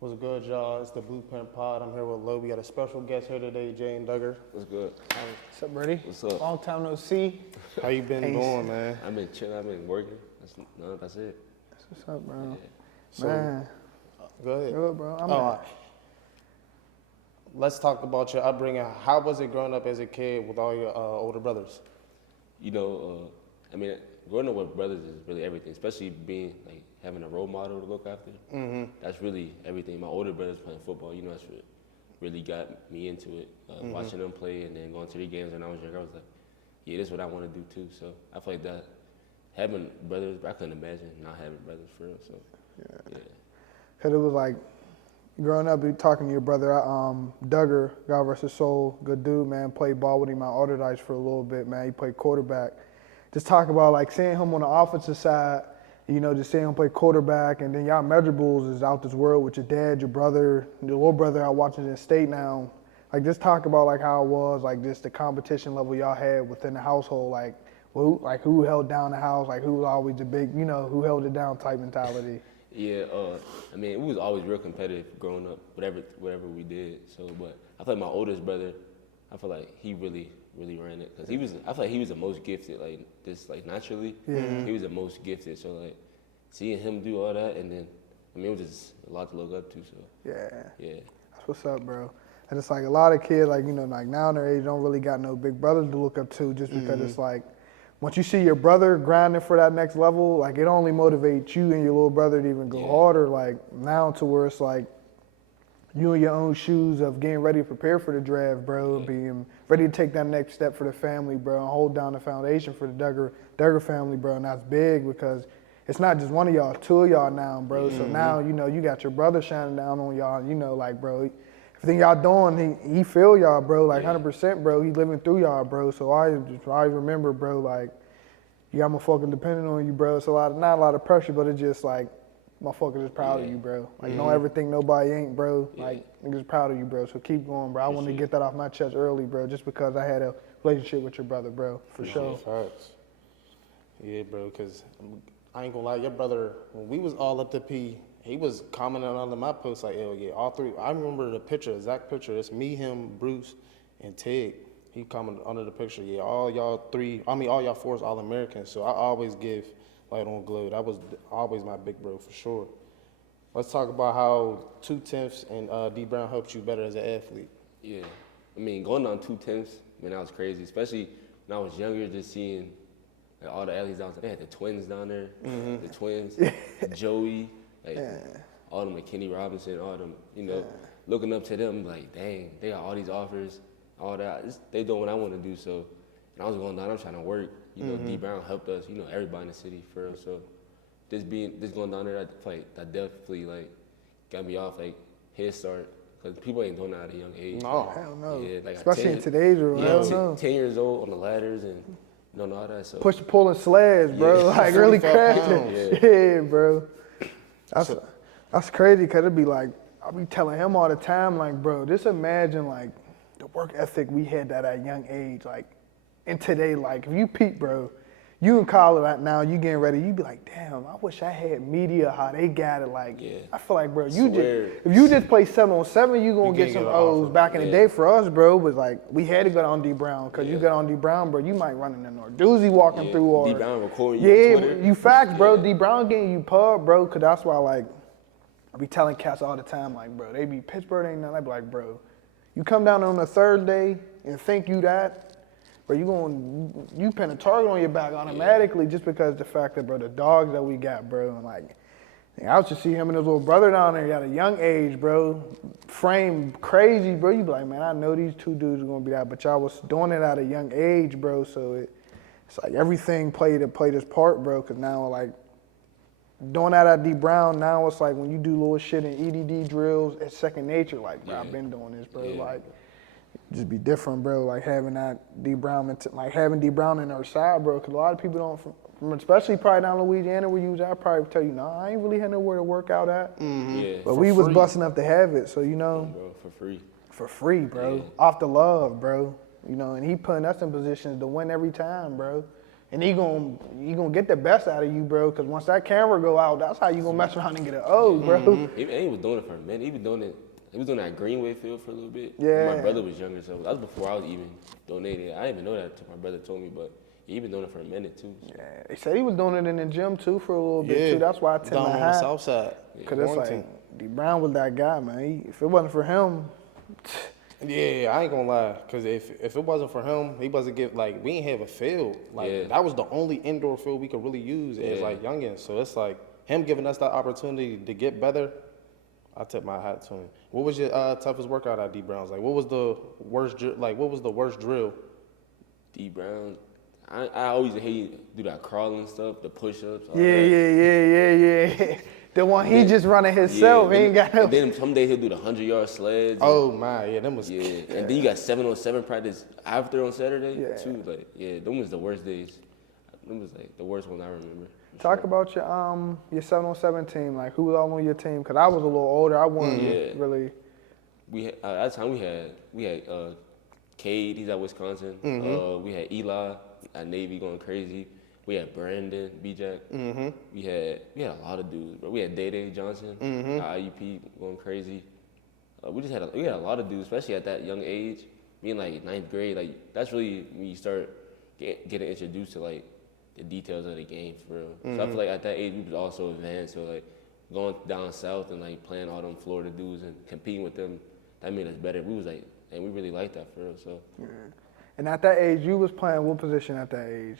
What's good, y'all? It's the Blueprint Pod. I'm here with Lo. We got a special guest here today, Jaden Duggar. What's good? What's up, Brady? What's up? Long time no see. How you been doing, man? I've been chilling. I've been working. That's it. What's up, bro? So, Man, go ahead. good, bro. Let's talk about your upbringing. How was it growing up as a kid with all your older brothers? You know, growing up with brothers is really everything, especially being like having a role model to look after. Mm-hmm. That's really everything. My older brothers playing football, you know, that's what really got me into it. Watching them play and then going to the games when I was younger, I was like, yeah, this is what I want to do too. So I feel like that having brothers, I couldn't imagine not having brothers for real. So yeah. Cause it was like growing up, you talking to your brother, Duggar, God rest his soul, good dude, man. Played ball with him at Alderdice for a little bit, man. He played quarterback. Just talk about like seeing him on the offensive side, you know, just seeing him play quarterback, and then y'all measurables is out this world with your dad, your brother, your little brother out watching in state now. Like just talk about like how it was, like just the competition level y'all had within the household, like who held down the house, like who was always the big, you know, who held it down type mentality. Yeah, we was always real competitive growing up, whatever we did. So, but I feel like my oldest brother, I feel like he really ran it because I feel like he was the most gifted, like just like naturally. Yeah. He was the most gifted. So like seeing him do all that, and then it was just a lot to look up to. So yeah. That's what's up, bro. And it's like a lot of kids, like, you know, like now in their age, don't really got no big brothers to look up to just because it's like, once you see your brother grinding for that next level, like it only motivates you and your little brother to even go harder. Like now to where it's like you in your own shoes of getting ready to prepare for the draft, bro, and being ready to take that next step for the family, bro, and hold down the foundation for the Duggar family, bro. And that's big because it's not just one of y'all, two of y'all now, bro. So now, you know, you got your brother shining down on y'all, you know, like, bro, everything y'all doing, he feel y'all, bro, like 100%, bro. He living through y'all, bro. So I remember, bro, like, you got motherfucking depending on you, bro. It's not a lot of pressure, but it's just like, motherfuckers is proud of you, bro. Like, don't ever think nobody ain't, bro. Like, niggas proud of you, bro. So keep going, bro. I want to get that off my chest early, bro, just because I had a relationship with your brother, bro, for sure. Facts. Yeah, bro, because I ain't gonna lie, your brother, when we was all up to P, he was commenting under my post like, hell yeah, all three. I remember the picture, exact picture. It's me, him, Bruce, and Tig. He commented under the picture, yeah, all y'all four is All-Americans. So I always give light on glow. That was always my big bro for sure. Let's talk about how 2/10 and D Brown helped you better as an athlete. Yeah, going on 2/10, that was crazy. Especially when I was younger, just seeing like, all the athletes down there. They had the twins down there, the twins, Joey, like all them, like Kenny Robinson, all them. You know, looking up to them, like dang, they got all these offers, all that. They doing what I want to do. So, and I was going down. I'm trying to work. You know, D Brown helped us. You know, everybody in the city for real. So, just going down there, that definitely like got me off like head start. Cause people ain't doing that at a young age. No, hell no. Yeah, like especially in today's world. Hell no. 10 years old on the ladders and all that. So Pulling sleds, bro. Like really 45 crafting. Yeah, bro. That's crazy because it'd be like, I'll be telling him all the time, like, bro, just imagine like the work ethic we had at a young age, like in today, like if you peep, bro, you in college right now, you getting ready, you be like, damn, I wish I had media how they got it. Like, I feel like, bro, if you just play 7-on-7, you gonna get some O's. Back in the day for us, bro, was like, we had to go on D Brown, because you got on D Brown, bro, you might run in the Norduzzi walking through or. D Brown recording you on Twitter. You facts, bro. D Brown getting you pub, bro, because that's why, like, I be telling cats all the time, like, bro, they be Pittsburgh ain't nothing. I be like, bro, you come down on a Thursday and think you that, bro, you pin a target on your back automatically just because the fact that, bro, the dogs that we got, bro, and like, I was just see him and his little brother down there at a young age, bro, frame crazy, bro. You be like, man, I know these two dudes are gonna be that, but y'all was doing it at a young age, bro. So it's like everything played its part, bro. Cause now like doing that at D Brown, now it's like when you do little shit in EDD drills, it's second nature. Like, bro, I've been doing this, bro. Like. Just be different, bro. Like having that D Brown, like having D Brown in our side, bro. Because a lot of people don't, from especially probably down Louisiana where you was at, probably tell you, nah, I ain't really had nowhere to work out at. But we was busting up to have it, so you know. Bro, for free. For free, bro. Off the love, bro. You know, and he putting us in positions to win every time, bro. And you gonna get the best out of you, bro. Because once that camera go out, that's how you gonna mess around and get an O, bro. He was doing it for a minute. He was doing that Greenway field for a little bit. Yeah. My brother was younger, so that was before I was even donating. I didn't even know that until my brother told me, but he been doing it for a minute too. So. Yeah, they said he was doing it in the gym too for a little bit Yeah, too. That's why I tend down to on the have. south side. Cause it's like D Brown was that guy, man. If it wasn't for him, Yeah, I ain't gonna lie. Cause if it wasn't for him, he wasn't we ain't have a field. That was the only indoor field we could really use as like youngins. So it's like him giving us that opportunity to get better. I tip my hat to him. What was your toughest workout at D Brown's? Like, what was the worst drill? D Brown, I always hate do that crawling stuff, the push-ups. yeah. The one he just running himself. He ain't got no. And then some days he'll do the 100-yard sleds. Oh my, yeah, them was. Yeah, and then you got 7-on-7 practice after on Saturday too. Like, them was the worst days. Them was like the worst one I remember. Talk about your 7-on-7 team. Like, who was all on your team? Cause I was a little older. I wasn't really. We had, at the time we had Cade. He's at Wisconsin. We had Eli at Navy going crazy. We had Brandon B-Jack. We had a lot of dudes, bro. We had Day Johnson at IUP going crazy. We had a lot of dudes, especially at that young age. Being like 9th grade, like that's really when you start getting introduced to like the details of the game for real. So I feel like at that age we was also advanced. So like going down south and like playing all them Florida dudes and competing with them, that made us better. We was like, and we really liked that for real. So. Yeah. And at that age, you was playing what position at that age?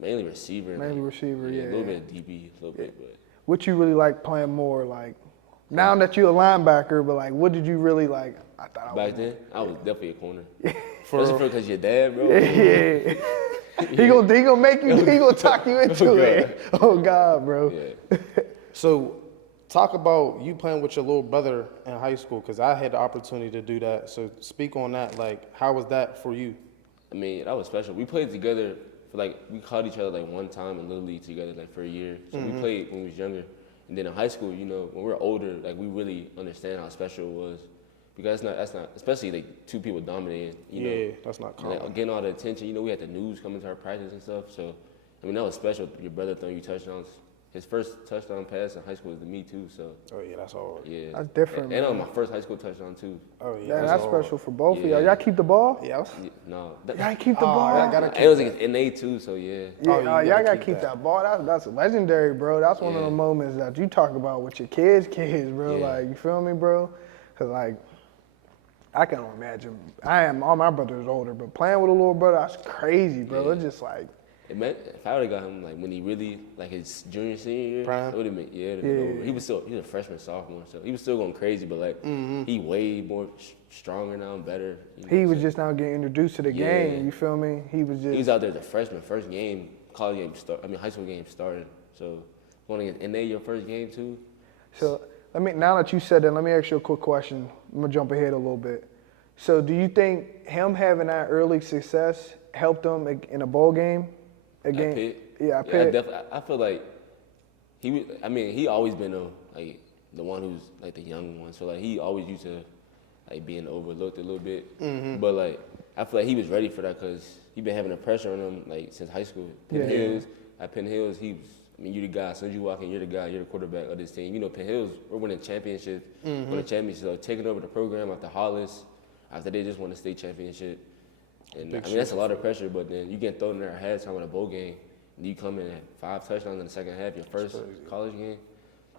Mainly receiver. Mainly receiver, yeah. A little bit of DB, a little bit, but. What you really like playing more? Like, now that you're a linebacker, but like, what did you really like? Back then, I was definitely a corner. Especially because your dad, bro. Yeah. he gonna make you. He gonna talk you into it. Oh God, bro. Yeah. So, talk about you playing with your little brother in high school, because I had the opportunity to do that. So speak on that. Like, how was that for you? I mean, that was special. We played together for we caught each other like one time in Little League together like for a year. So we played when we was younger. And then in high school, you know, when we're older, like we really understand how special it was. Because that's not, especially like two people dominating, you know. Yeah, that's not common. Like, getting all the attention, you know, we had the news coming to our practice and stuff. So, I mean, that was special. Your brother throwing you touchdowns. His first touchdown pass in high school was to me too. So. Oh yeah, that's hard. Yeah. That's different. And on my first high school touchdown too. Oh yeah, that's special for both of y'all. Y'all keep the ball? Yeah. No. Y'all keep the ball. I gotta keep it was like NA too, so yeah. Yeah, y'all gotta keep that ball. That's legendary, bro. That's one of the moments that you talk about with your kids, bro. Yeah. Like, you feel me, bro? Cause like, I can only imagine. All my brothers older, but playing with a little brother, that's crazy, bro. Yeah. It's just like. It meant, if I would have got him like when he really like his junior senior year, Prime? it would have been it'd been over. He was a freshman sophomore, so he was still going crazy, but like he way more stronger now and better. You know, He was just now getting introduced to the game. You feel me? He was out there as a freshman, first game, college game high school game started. So going against NA your first game too. So now that you said that, let me ask you a quick question. I'm gonna jump ahead a little bit. So do you think him having that early success helped him in a bowl game? At Pitt? Yeah, Pitt. I feel like he always been the one who's like the young one. So like he always used to like being overlooked a little bit. But like I feel like he was ready for that because he been having the pressure on him like since high school. At Penn Hills, you're the guy. As soon as you walk in, you're the guy. You're the quarterback of this team. You know, Penn Hills, we're winning championships. Winning championships, so taking over the program after Hollis, after they just won the state championship. And that's a lot of pressure, but then you get thrown in there at halftime in a bowl game, and you come in at 5 touchdowns in the second half, your first college game.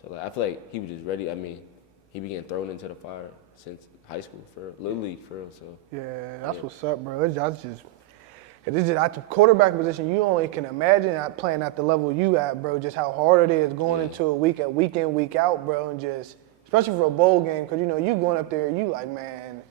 So like, I feel like he was just ready. I mean, he began thrown into the fire since high school for Little League for real. So that's what's up, bro. It's just at the quarterback position. You only can imagine playing at the level you at, bro. Just how hard it is going into a week in, week out, bro, and just especially for a bowl game, because you know you going up there, you like, man.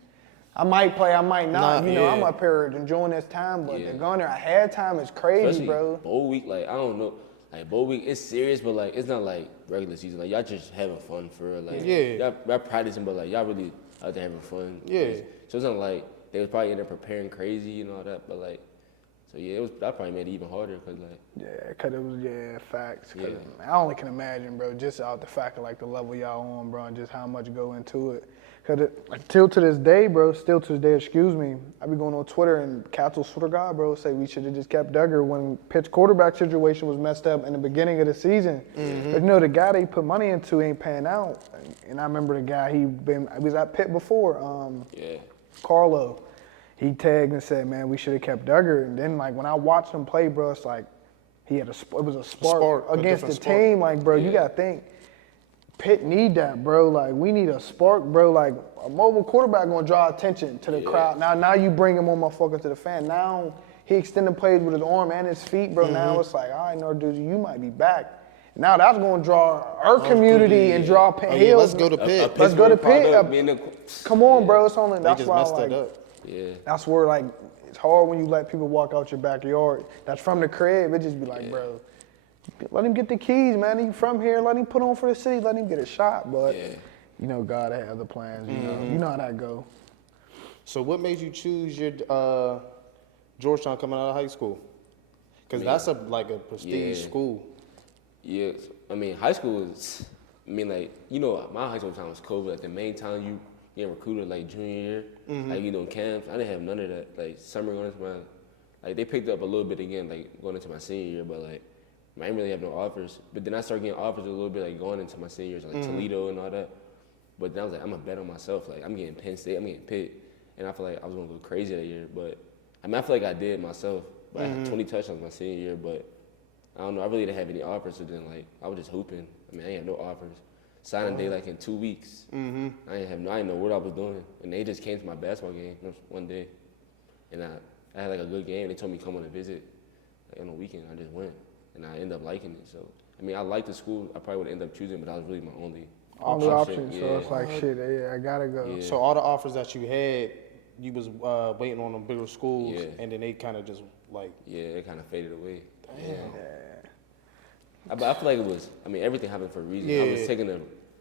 I might play, I might not. I'm up here enjoying this time, but going there at halftime is crazy, especially bro. Bowl week, like I don't know, like bowl week, it's serious, but like it's not like regular season. Like y'all just having fun for real. Like y'all practicing, but like y'all really out there having fun. Yeah. So it's not like they was probably in there preparing crazy and all that, but like So yeah, that probably made it even harder because like Yeah, cause it was facts. 'Cause Yeah. I only can imagine, bro, just out the fact of like the level y'all on, bro, and just how much go into it. Cause like still to this day, bro, excuse me, I be going on Twitter and cats will swear to God, bro, say we should have just kept Duggar when Pitt's quarterback situation was messed up in the beginning of the season. But you know the guy they put money into ain't paying out, and I remember the guy he was at Pitt before, yeah, Carlo. He tagged and said, "Man, we should have kept Duggar." And then, like when I watched him play, bro, it's like it was a spark a against the different spark. team. Like, bro, you gotta think Pitt need that, bro. Like, we need a spark, bro. Like a mobile quarterback gonna draw attention to the crowd. Now you bring him on, motherfucker, to the fan. Now he extended plays with his arm and his feet, bro. Now it's like, all right, no, dude, you might be back. Now that's gonna draw our community and draw Pitt. Oh, yeah, let's go to Pitt. Let's go to Pittsburgh Pitt. popped up, Come on, bro. It's only They that's just why messed like. it up. Yeah, That's where like it's hard when you let people walk out your backyard. That's from the crib. It just be like, bro, let him get the keys, man. He from here. Let him put on for the city. Let him get a shot. But you know, God had other plans. You know how that go. So what made you choose your Georgetown coming out of high school? Because that's a prestige school. yeah. I mean, high school is. I mean, like my high school time was COVID. Like the main time you getting recruited like junior year, like camps. I didn't have none of that. Like summer going into like they picked up a little bit again, like going into my senior year, but like I didn't really have no offers. But then I started getting offers a little bit like going into my senior years, like Toledo and all that. But then I was like, I'm gonna bet on myself. Like I'm getting Penn State, I'm getting Pitt, and I feel like I was gonna go crazy that year. But I mean, I feel like I did myself. But I had 20 touchdowns my senior year, but I don't know. I really didn't have any offers. So then like I was just hooping. I mean, I ain't had no offers. Signing day like in 2 weeks. I didn't know what I was doing, and they just came to my basketball game one day, and I had like a good game. They told me come on a visit like, on the weekend. I just went, and I ended up liking it. So I mean, I liked the school. I probably would end up choosing, but that was really my only option. Yeah. So it's like shit. Yeah, I gotta go. Yeah. So all the offers that you had, you was waiting on the bigger schools, Yeah. and then they kind of just like it kind of faded away. Damn. But I feel like it was. I mean, everything happened for a reason. I was Yeah.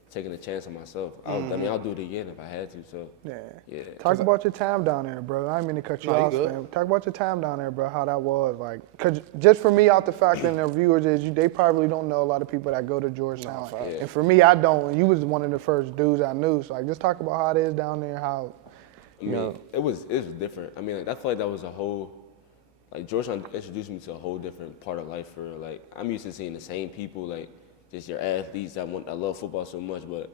taking a chance on myself. I mean, I'll do it again if I had to. So yeah. Talk about your time down there, bro. I didn't mean to cut you No, you off, good. man. Talk about your time down there, bro. How that was, like, cause just for me, out the fact that the viewers is they probably don't know a lot of people that go to Georgetown, No, and for me, I don't. And you was one of the first dudes I knew, so like, just talk about how it is down there, how. I mean, it was different. I mean, like, I feel like that was a whole. Like Georgetown introduced me to a whole different part of life. For like, I'm used to seeing the same people, like just your athletes that love football so much, but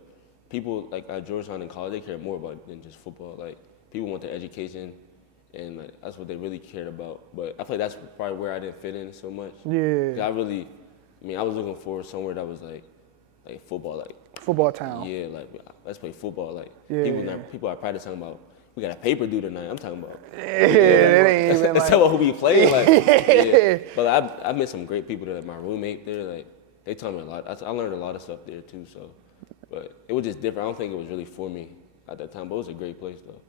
people like at Georgetown in college, they care more about than just football. Like people want their education, and like that's what they really cared about. But I feel like that's probably where I didn't fit in so much. Yeah. 'Cause I was looking for somewhere that was like football, like Football town. yeah, like let's play football. Like Yeah. people are probably talking about. We got a paper due tonight. I'm talking about. Yeah, it ain't even Let's like. talk about who we played. Like, yeah. But I met some great people there. Like my roommate there, like they taught me a lot. I learned a lot of stuff there too. So, but it was just different. I don't think it was really for me at that time. But it was a great place though.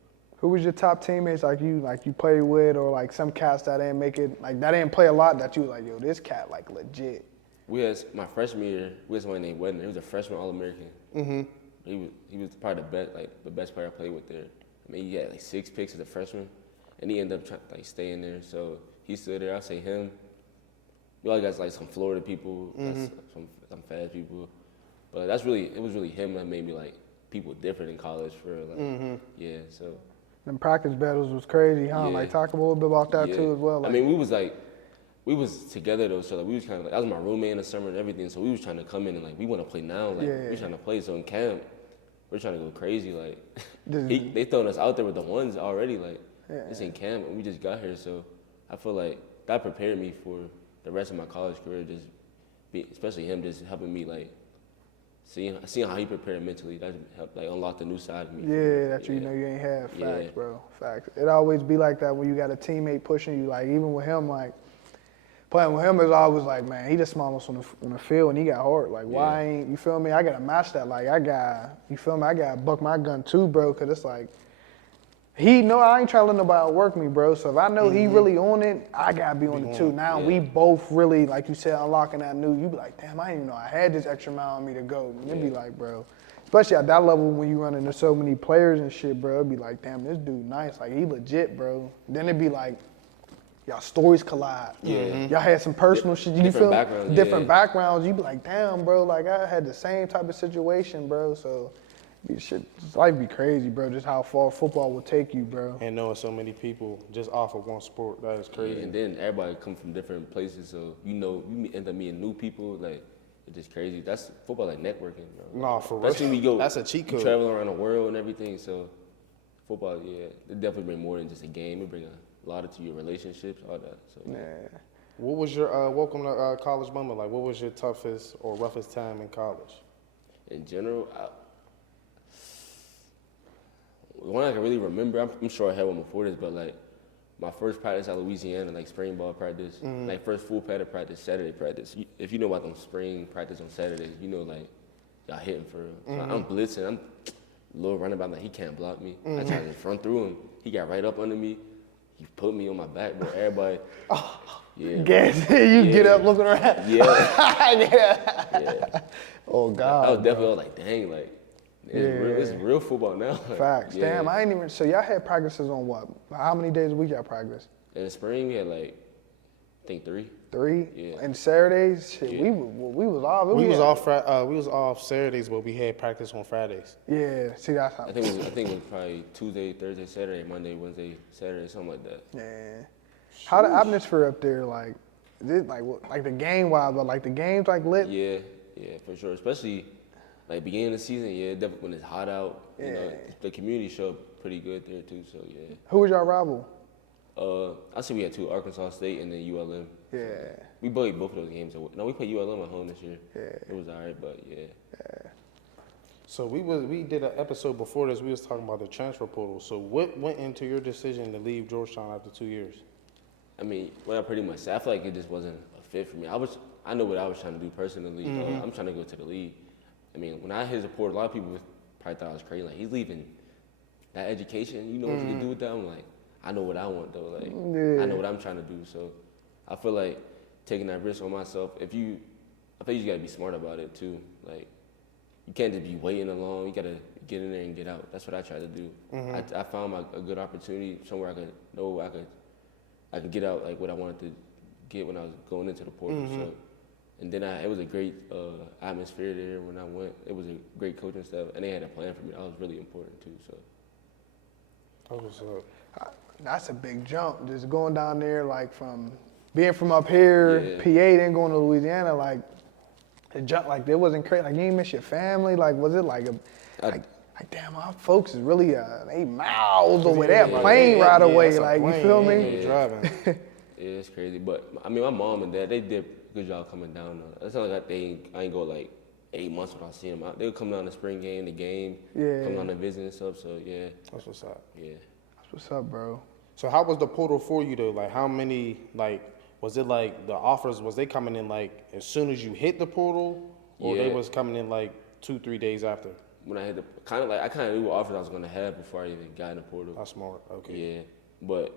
Who was your top teammates like you played with, or like some cats that didn't make it, like that didn't play a lot that you was like, yo, this cat like legit. We had my freshman year. We had somebody named Wedner. He was a freshman All-American. He was probably the best player I played with there. I mean, he had like 6 picks as a freshman, and he ended up staying there. So he stood there. I say him. We all got like some Florida people, some fast people, but it was really him that made me like people different in college for like yeah. So Them practice battles was crazy, huh? Yeah. Like talk a little bit about that yeah. too as well. Like, I mean, we was together though, so like we was kind of that was my roommate in the summer and everything. So we was trying to come in and like we want to play now, like we trying to play. So in camp, we're trying to go crazy, like they throwing us out there with the ones already, like it's in camp and we just got here. So I feel like that prepared me for the rest of my college career. Especially him, just helping me like seeing how he prepared mentally. That helped like unlock the new side of me. yeah, that you know you ain't have facts, bro. Facts. It always be like that when you got a teammate pushing you. Like even with him, like playing with him is always like, man, he the smallest on the field and he got hard. Like why ain't you feel me? I gotta match that. Like I gotta buck my gun too, bro. Cause it's like he know I ain't trying to let nobody outwork me, bro. So if I know he really on it, I gotta be on it too. Now we both really, like you said, unlocking that new. You be like, damn, I didn't even know I had this extra mile on me to go. And it be like, bro, especially at that level when you run into so many players and shit, bro. It be like, damn, this dude nice. Like he legit, bro. Then it be like, y'all stories collide. Yeah. Y'all had some personal shit. You Different feel backgrounds, different yeah. backgrounds. You be like, damn, bro. Like I had the same type of situation, bro. So, life be crazy, bro. Just how far football will take you, bro. And knowing so many people just off of one sport, that is crazy. Yeah, and then everybody come from different places, so you end up meeting new people. Like it's just crazy. That's football, like networking, bro. Nah, for real. Especially when we go. That's a cheat we code. travel around the world and everything. So football, yeah, it definitely bring more than just a game. It bring a lot to your relationships, all that. So Yeah. What was your welcome to college moment like? What was your toughest or roughest time in college? in general, one I can really remember. I'm sure I had one before this, but like my first practice at Louisiana, like spring ball practice, like first full padded practice, Saturday practice. If you know about them spring practice on Saturdays, you know like y'all hitting for real. So I'm blitzing. I'm a little running back, like he can't block me. I tried to just run through him. He got right up under me. He put me on my back, bro. Everybody. Yeah. Guess you get up looking around. Yeah. Yeah. Oh God. I was definitely like, dang, like it's real football now. Facts. Yeah. Damn, I ain't even. So y'all had practices on what? How many days a week y'all practice? In the spring, we had like, I think 3. 3. Yeah. And Saturdays, shit, Yeah. we was off. We was had- off. We was off Saturdays, but we had practice on Fridays. Yeah. See, that's how. I think it was probably Tuesday, Thursday, Saturday, Monday, Wednesday, Saturday, something like that. Yeah. How the atmosphere up there like? Is it like the game wise, but like the games like lit? Yeah, for sure. Especially like beginning of the season, yeah, definitely when it's hot out. You know, the community showed up pretty good there too. So yeah. Who was y'all rival? I say we had 2, Arkansas State and then ULM. Yeah. We played both of those games. No, we played ULM at home this year. Yeah. It was alright, but yeah. So we did an episode before this. We was talking about the transfer portal. So what went into your decision to leave Georgetown after 2 years? I mean, what I pretty much said, I feel like it just wasn't a fit for me. I know what I was trying to do personally. I'm trying to go to the league. I mean, when I hit the portal, a lot of people probably thought I was crazy. Like, he's leaving that education. You know what you can do with that? I'm like, I know what I want though. Like, I know what I'm trying to do. So, I feel like taking that risk on myself. I think you just gotta be smart about it too. Like, you can't just be waiting along. You gotta get in there and get out. That's what I try to do. I found a good opportunity somewhere I could get out like what I wanted to get when I was going into the portal. So, and then it was a great atmosphere there when I went. It was a great coaching staff, and they had a plan for me. That was really important too. So, That was That's a big jump. Just going down there, like from being from up here, Yeah. PA, then going to Louisiana, like the jump, like it wasn't crazy. Like you didn't miss your family. Like was it like like damn, my folks is really 8 miles over there, plane ride away. it's a Like plane, you feel yeah, me? you're driving. yeah, it's crazy. But I mean, my mom and dad, they did a good job coming down. It's not like I ain't go like 8 months without seeing them out. They would come down the spring game, come down to visit and stuff. So yeah, That's what's up. yeah. That's what's up, bro. So how was the portal for you though? Like how many was it like the offers, was they coming in like as soon as you hit the portal, or they Yeah. was coming in like 2-3 days after? When I hit I kind of knew what offers I was gonna have before I even got in the portal. That's smart. Okay. Yeah, but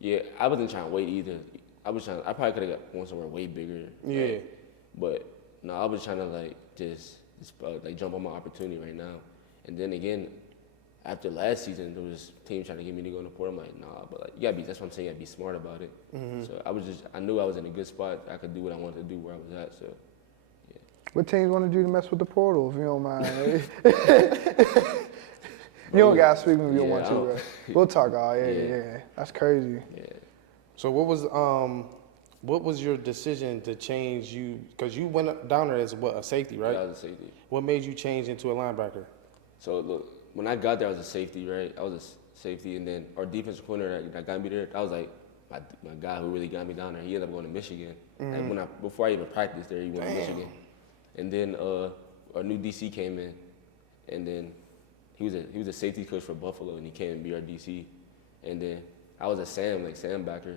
yeah, I wasn't trying to wait either. I probably could have gone somewhere way bigger. Yeah. Like, but no, I was trying to like just like jump on my opportunity right now. And then again, after last season, there was teams trying to get me to go in the portal. I'm like, nah, but like that's what I'm saying. You gotta be smart about it. So I knew I was in a good spot. I could do what I wanted to do where I was at. So. What teams want to do to mess with the portal, if you don't mind? You don't got to speak when you don't want to, bro. We'll talk all, yeah. That's crazy. Yeah. So what was your decision to change you? Because you went down there as a safety, right? I was a safety. What made you change into a linebacker? So look, when I got there, I was a safety, right? I was a safety, and then our defensive coordinator that got me there, that was like my guy who really got me down there. He ended up going to Michigan. And before I even practiced there, he went to Michigan. And then our new DC came in, and then he was a safety coach for Buffalo, and he came and be our DC. And then I was a Sam backer.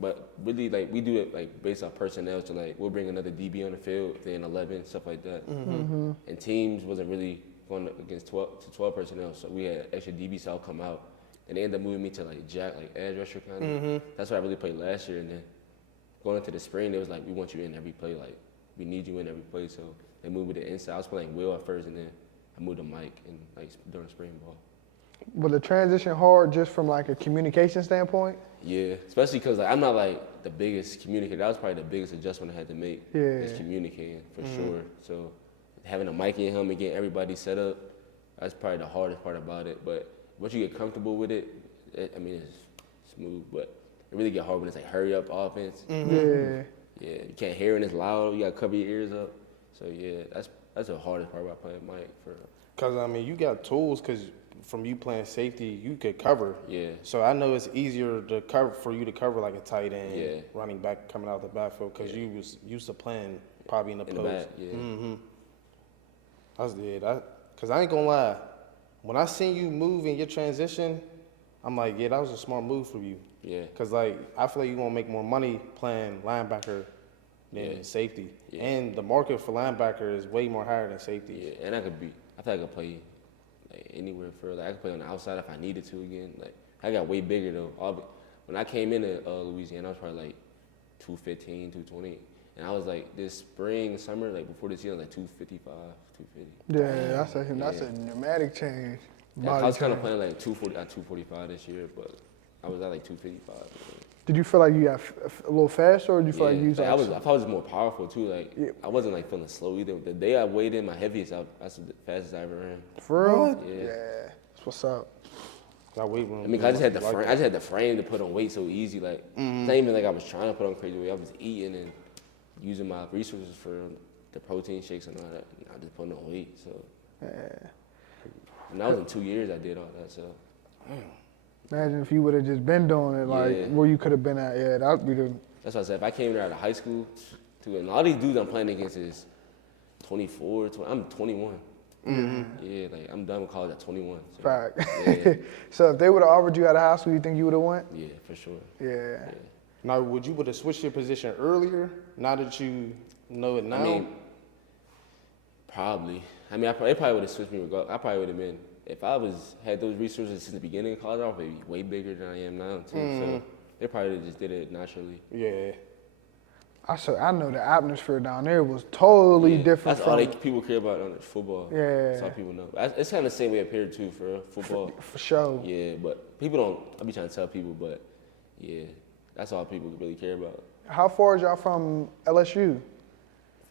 But really, like, we do it like based off personnel. So like we'll bring another DB on the field if they're in 11, stuff like that. And teams wasn't really going against 12 personnel, so we had extra DBs so I'll come out. And they ended up moving me to like Jack, like edge rusher kind of. That's what I really played last year. And then going into the spring, it was like, we want you in every play. Like, we need you in every play. So they moved me to inside. I was playing Will at first, and then I moved to Mike and like during spring ball. Was the transition hard just from like a communication standpoint? Yeah, especially because like, I'm not like the biggest communicator. That was probably the biggest adjustment I had to make. Yeah. Is communicating for sure. So having a mic in him and getting everybody set up, that's probably the hardest part about it. But once you get comfortable with it, I mean it's smooth. But it really get hard when it's like hurry up offense. Yeah. Yeah, you can't hear and it's loud. You gotta cover your ears up. So yeah, that's the hardest part about playing mic for. Cause I mean, you got tools. Cause from you playing safety, you could cover. Yeah. So I know it's easier to cover for you to cover like a tight end, Yeah. running back coming out the backfield. Cause you was used to playing probably in the In post. the back, yeah. Cause I ain't gonna lie. When I seen you move in your transition, I'm like, yeah, that was a smart move for you. Yeah. Cause like I feel like you're gonna make more money playing linebacker than Yeah. safety, Yeah. and the market for linebacker is way more higher than safety. Yeah, and I think I could play like anywhere for like I could play on the outside if I needed to again. Like I got way bigger though. When I came into Louisiana, I was probably like 215, 220. And I was like this spring, summer, like before this year, I was like 255, 250. Yeah, that's a dramatic change. Yeah, I Body was kind of change. playing like 245 this year, but I was at like 255. Did you feel like you got a little faster, or did you feel like you was like, like, I thought I was more powerful too. Like Yeah. I wasn't like feeling slow either. The day I weighed in my heaviest, that's the fastest I ever ran. for real? What? Yeah. That's what's up. That weight room. I mean, 'cause I just had the like frame. that. I just had the frame to put on weight so easy. Like it's not even like I was trying to put on crazy weight. I was eating and using my resources for the protein shakes and all that. I just putting on weight. So and that was in 2 years I did all that. So Imagine if you would have just been doing it, like Yeah. where you could have been at. Yeah, that'd be the. that's what I said. If I came there out of high school, too, and all these dudes I'm playing against is 24, 20, I'm 21. Yeah, like I'm done with college at 21. So, Fact. Yeah, So if they would have offered you out of high school, you think you would have went? yeah, for sure. Yeah. Now, would you have switched your position earlier? Now that you know it now. I mean, probably. I mean, they probably would have switched me regardless. I probably would have been, if I had those resources since the beginning of college, I would be way bigger than I am now, too. So they probably just did it naturally. yeah. I know the atmosphere down there was totally Yeah, different that's all from people care about on football. Yeah. That's all people know. It's kind of the same way up here, too, for football. for sure. Yeah, but people don't, I be trying to tell people, but yeah, that's all people really care about. How far is y'all from LSU?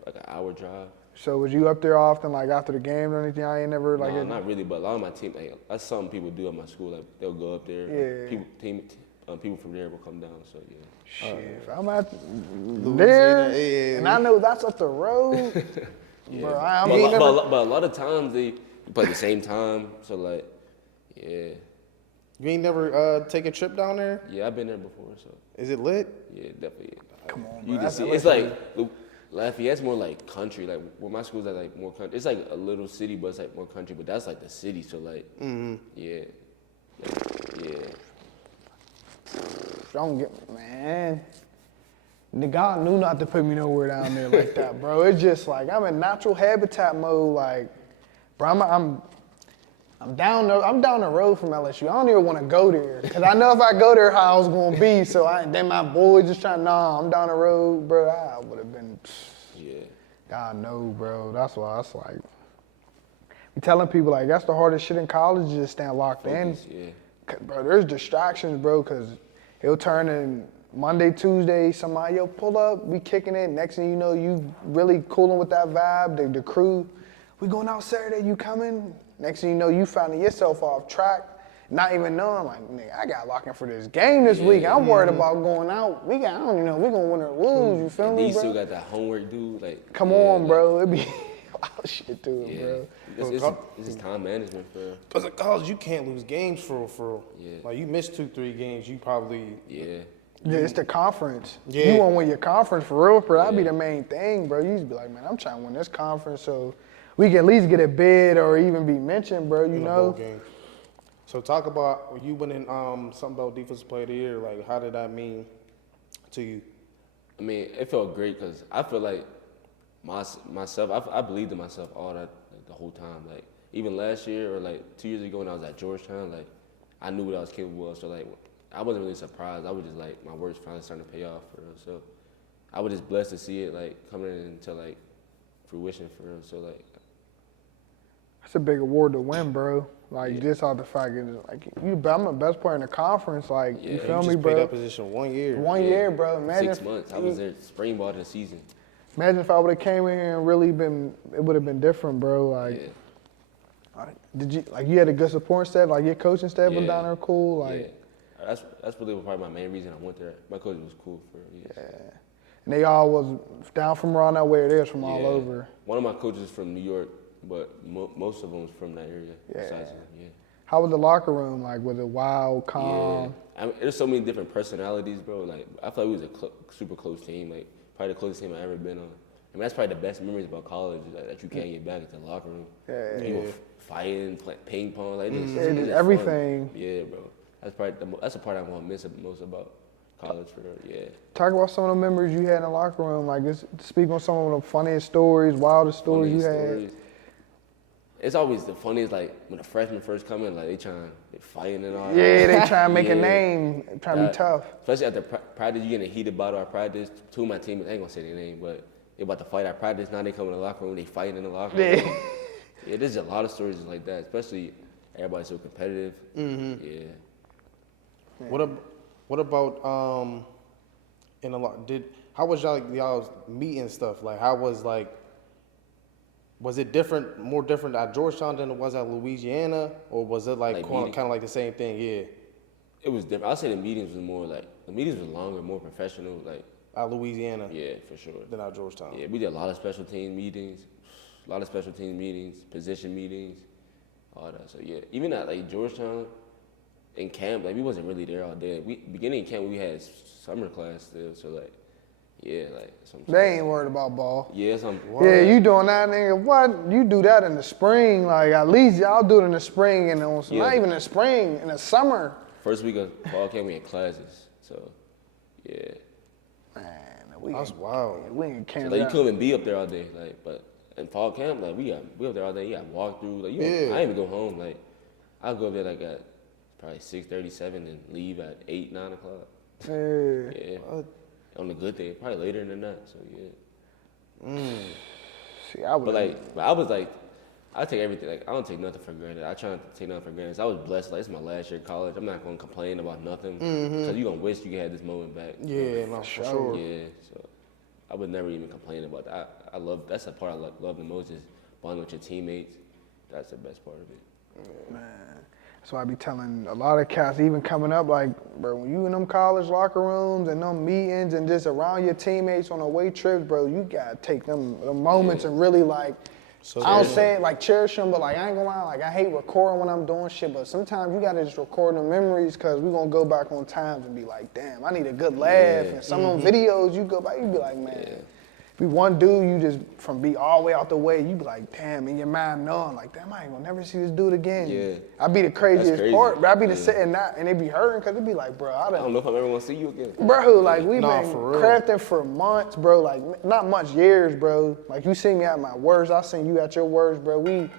Like an hour drive. So was you up there often, like after the game or anything? I ain't never like. No, not really, but a lot of my team, like, that's something people do at my school. Like they'll go up there. Yeah. People from there will come down. So yeah. Shit, if I'm at Louisiana, there, yeah. and I know that's up the road, bro. I But, mean, but a lot of times they play at the same time. So like, yeah, You ain't never take a trip down there? yeah, I've been there before. So Is it lit? yeah, definitely. Come on, You bro. can see it's like Lafayette's more like country. Like where my school's at, like more country. It's like a little city, but it's like more country. But that's like the city. So like, yeah, yeah. Don't get man. The God knew not to put me nowhere down there like that, bro. It's just like I'm in natural habitat mode. Like, bro, I'm down the road from LSU. I don't even want to go there because I know if I go there, how I was gonna be. So then my boy just trying. Nah, I'm down the road, bro. I would have been. Yeah. God no, bro. That's why it's like. I'm telling people like that's the hardest shit in college is just staying locked in. Focus, yeah. 'Cause, bro, there's distractions, bro, because it'll turn in Monday, Tuesday, somebody, yo, pull up, we kicking it. Next thing you know, you really cooling with that vibe, the crew. We going out Saturday, you coming? Next thing you know, you finding yourself off track, not even knowing, like, nigga, I got locked in for this game this week. I'm worried about going out. I don't even know if we going to win or lose, you feel And me, these bro? still got that homework due. Like, Come yeah, on, like, bro. It be wild shit to it, Yeah. bro. It's just time management for. Because at college, you can't lose games for real. Yeah. Like, you miss 2-3 games, you probably... Yeah. Yeah, it's the conference. Yeah. You want to win your conference for real, bro. That'd be Yeah. the main thing, bro. You used to be like, man, I'm trying to win this conference so we can at least get a bid or even be mentioned, bro, you in the bowl know? game. So talk about you winning something about Defensive Player of the Year. Like, how did that mean to you? I mean, it felt great because I feel like myself. I believed in myself all that the whole time. Like even last year or like 2 years ago when I was at Georgetown, like I knew what I was capable of. So like I wasn't really surprised. I was just like my work's finally starting to pay off for real. So I was just blessed to see it like coming into like fruition for real. So like It's a big award to win, bro. Like, just off the fact is, like, I'm the best player in the conference. Like, you feel You me, just played bro? that position 1 year. One year, bro. Imagine 6 months. I was there spring ball of the season. Imagine if I would have came in here and really been, it would have been different, bro. Like, did you, like, you had a good support staff? Like, your coaching staff was down there cool? Like, That's really probably my main reason I went there. My coach was cool for years. And they all was down from around that way. It is from all over. One of my coaches is from New York, but most of them was from that area. Besides him, How was the locker room? Like, was it wild, calm? I mean, there's so many different personalities, bro. Like, I feel like we was a super close team. Like, probably the closest team I've ever been on. I mean, that's probably the best memories about college that you can't get back into the locker room. People fighting, playing ping pong, like just everything. Fun. Yeah, bro. That's probably that's the part I want to miss most about college for real. Talk about some of the memories you had in the locker room. Like, just speak on some of the funniest stories, wildest stories you had. It's always the funniest, like, when the freshmen first come in, like, they fighting and all that. Yeah, they try to make a name, try to be tough. Especially after practice, you getting a heated battle at practice. Two of my teammates, I ain't gonna say their name, but they about to fight at practice. Now they come in the locker room, they fighting in the locker room. Yeah, there's a lot of stories like that, especially everybody's so competitive. Yeah. What about in a lot? How was y'all's meeting stuff? Like, how was like? Was it more different at Georgetown than it was at Louisiana, or was it like kind of like the same thing? Yeah. It was different. I'd say the meetings was longer, more professional. Like at Louisiana. Yeah, for sure. Than at Georgetown. Yeah, we did a lot of special team meetings, position meetings, all that. So yeah, even at like Georgetown, in camp, like we wasn't really there all day. Beginning of camp we had summer class still, so like. Yeah, like they ain't worried about ball. Yeah, you doing that, nigga? What? You do that in the spring? Like, at least y'all do it in the spring and not even in the spring, in the summer. First week of fall camp we had classes, so yeah. Man, that's wild. We ain't camp. So, like, you couldn't even be up there all day, like. But in fall camp, like we up there all day. You got walk through, like I didn't even go home. Like I'll go up there like at probably 6:37 and leave at 8, 9 o'clock. Yeah. On a good day, probably later than that. So yeah. See, I was like, I take everything. Like, I don't take nothing for granted. I try not to take nothing for granted. So I was blessed. Like, it's my last year of college. I'm not gonna complain about nothing because you're gonna wish you could have this moment back. Yeah, no, for sure. Yeah. So I would never even complain about that. I love. That's the part I love the most is bonding with your teammates. That's the best part of it. Man. So I be telling a lot of cats, even coming up, like, bro, when you in them college locker rooms and them meetings and just around your teammates on away trips, bro, you gotta take them moments and really like, I don't say it like cherish them, but like I ain't gonna lie, like I hate recording when I'm doing shit, but sometimes you gotta just record the memories because we gonna go back on times and be like, damn, I need a good laugh. And some of them videos you go back, you be like, man. Be one dude, you just from be all the way out the way, you be like, damn, in your mind knowing, like, damn, I ain't gonna never see this dude again. Yeah. I be the craziest part, but I be the sitting that, and it be hurting because it be like, bro, I don't know if I'm ever gonna see you again. Bro, like, we been crafting for months, bro, like, not months, years, bro. Like, you see me at my worst, I seen you at your worst, bro. We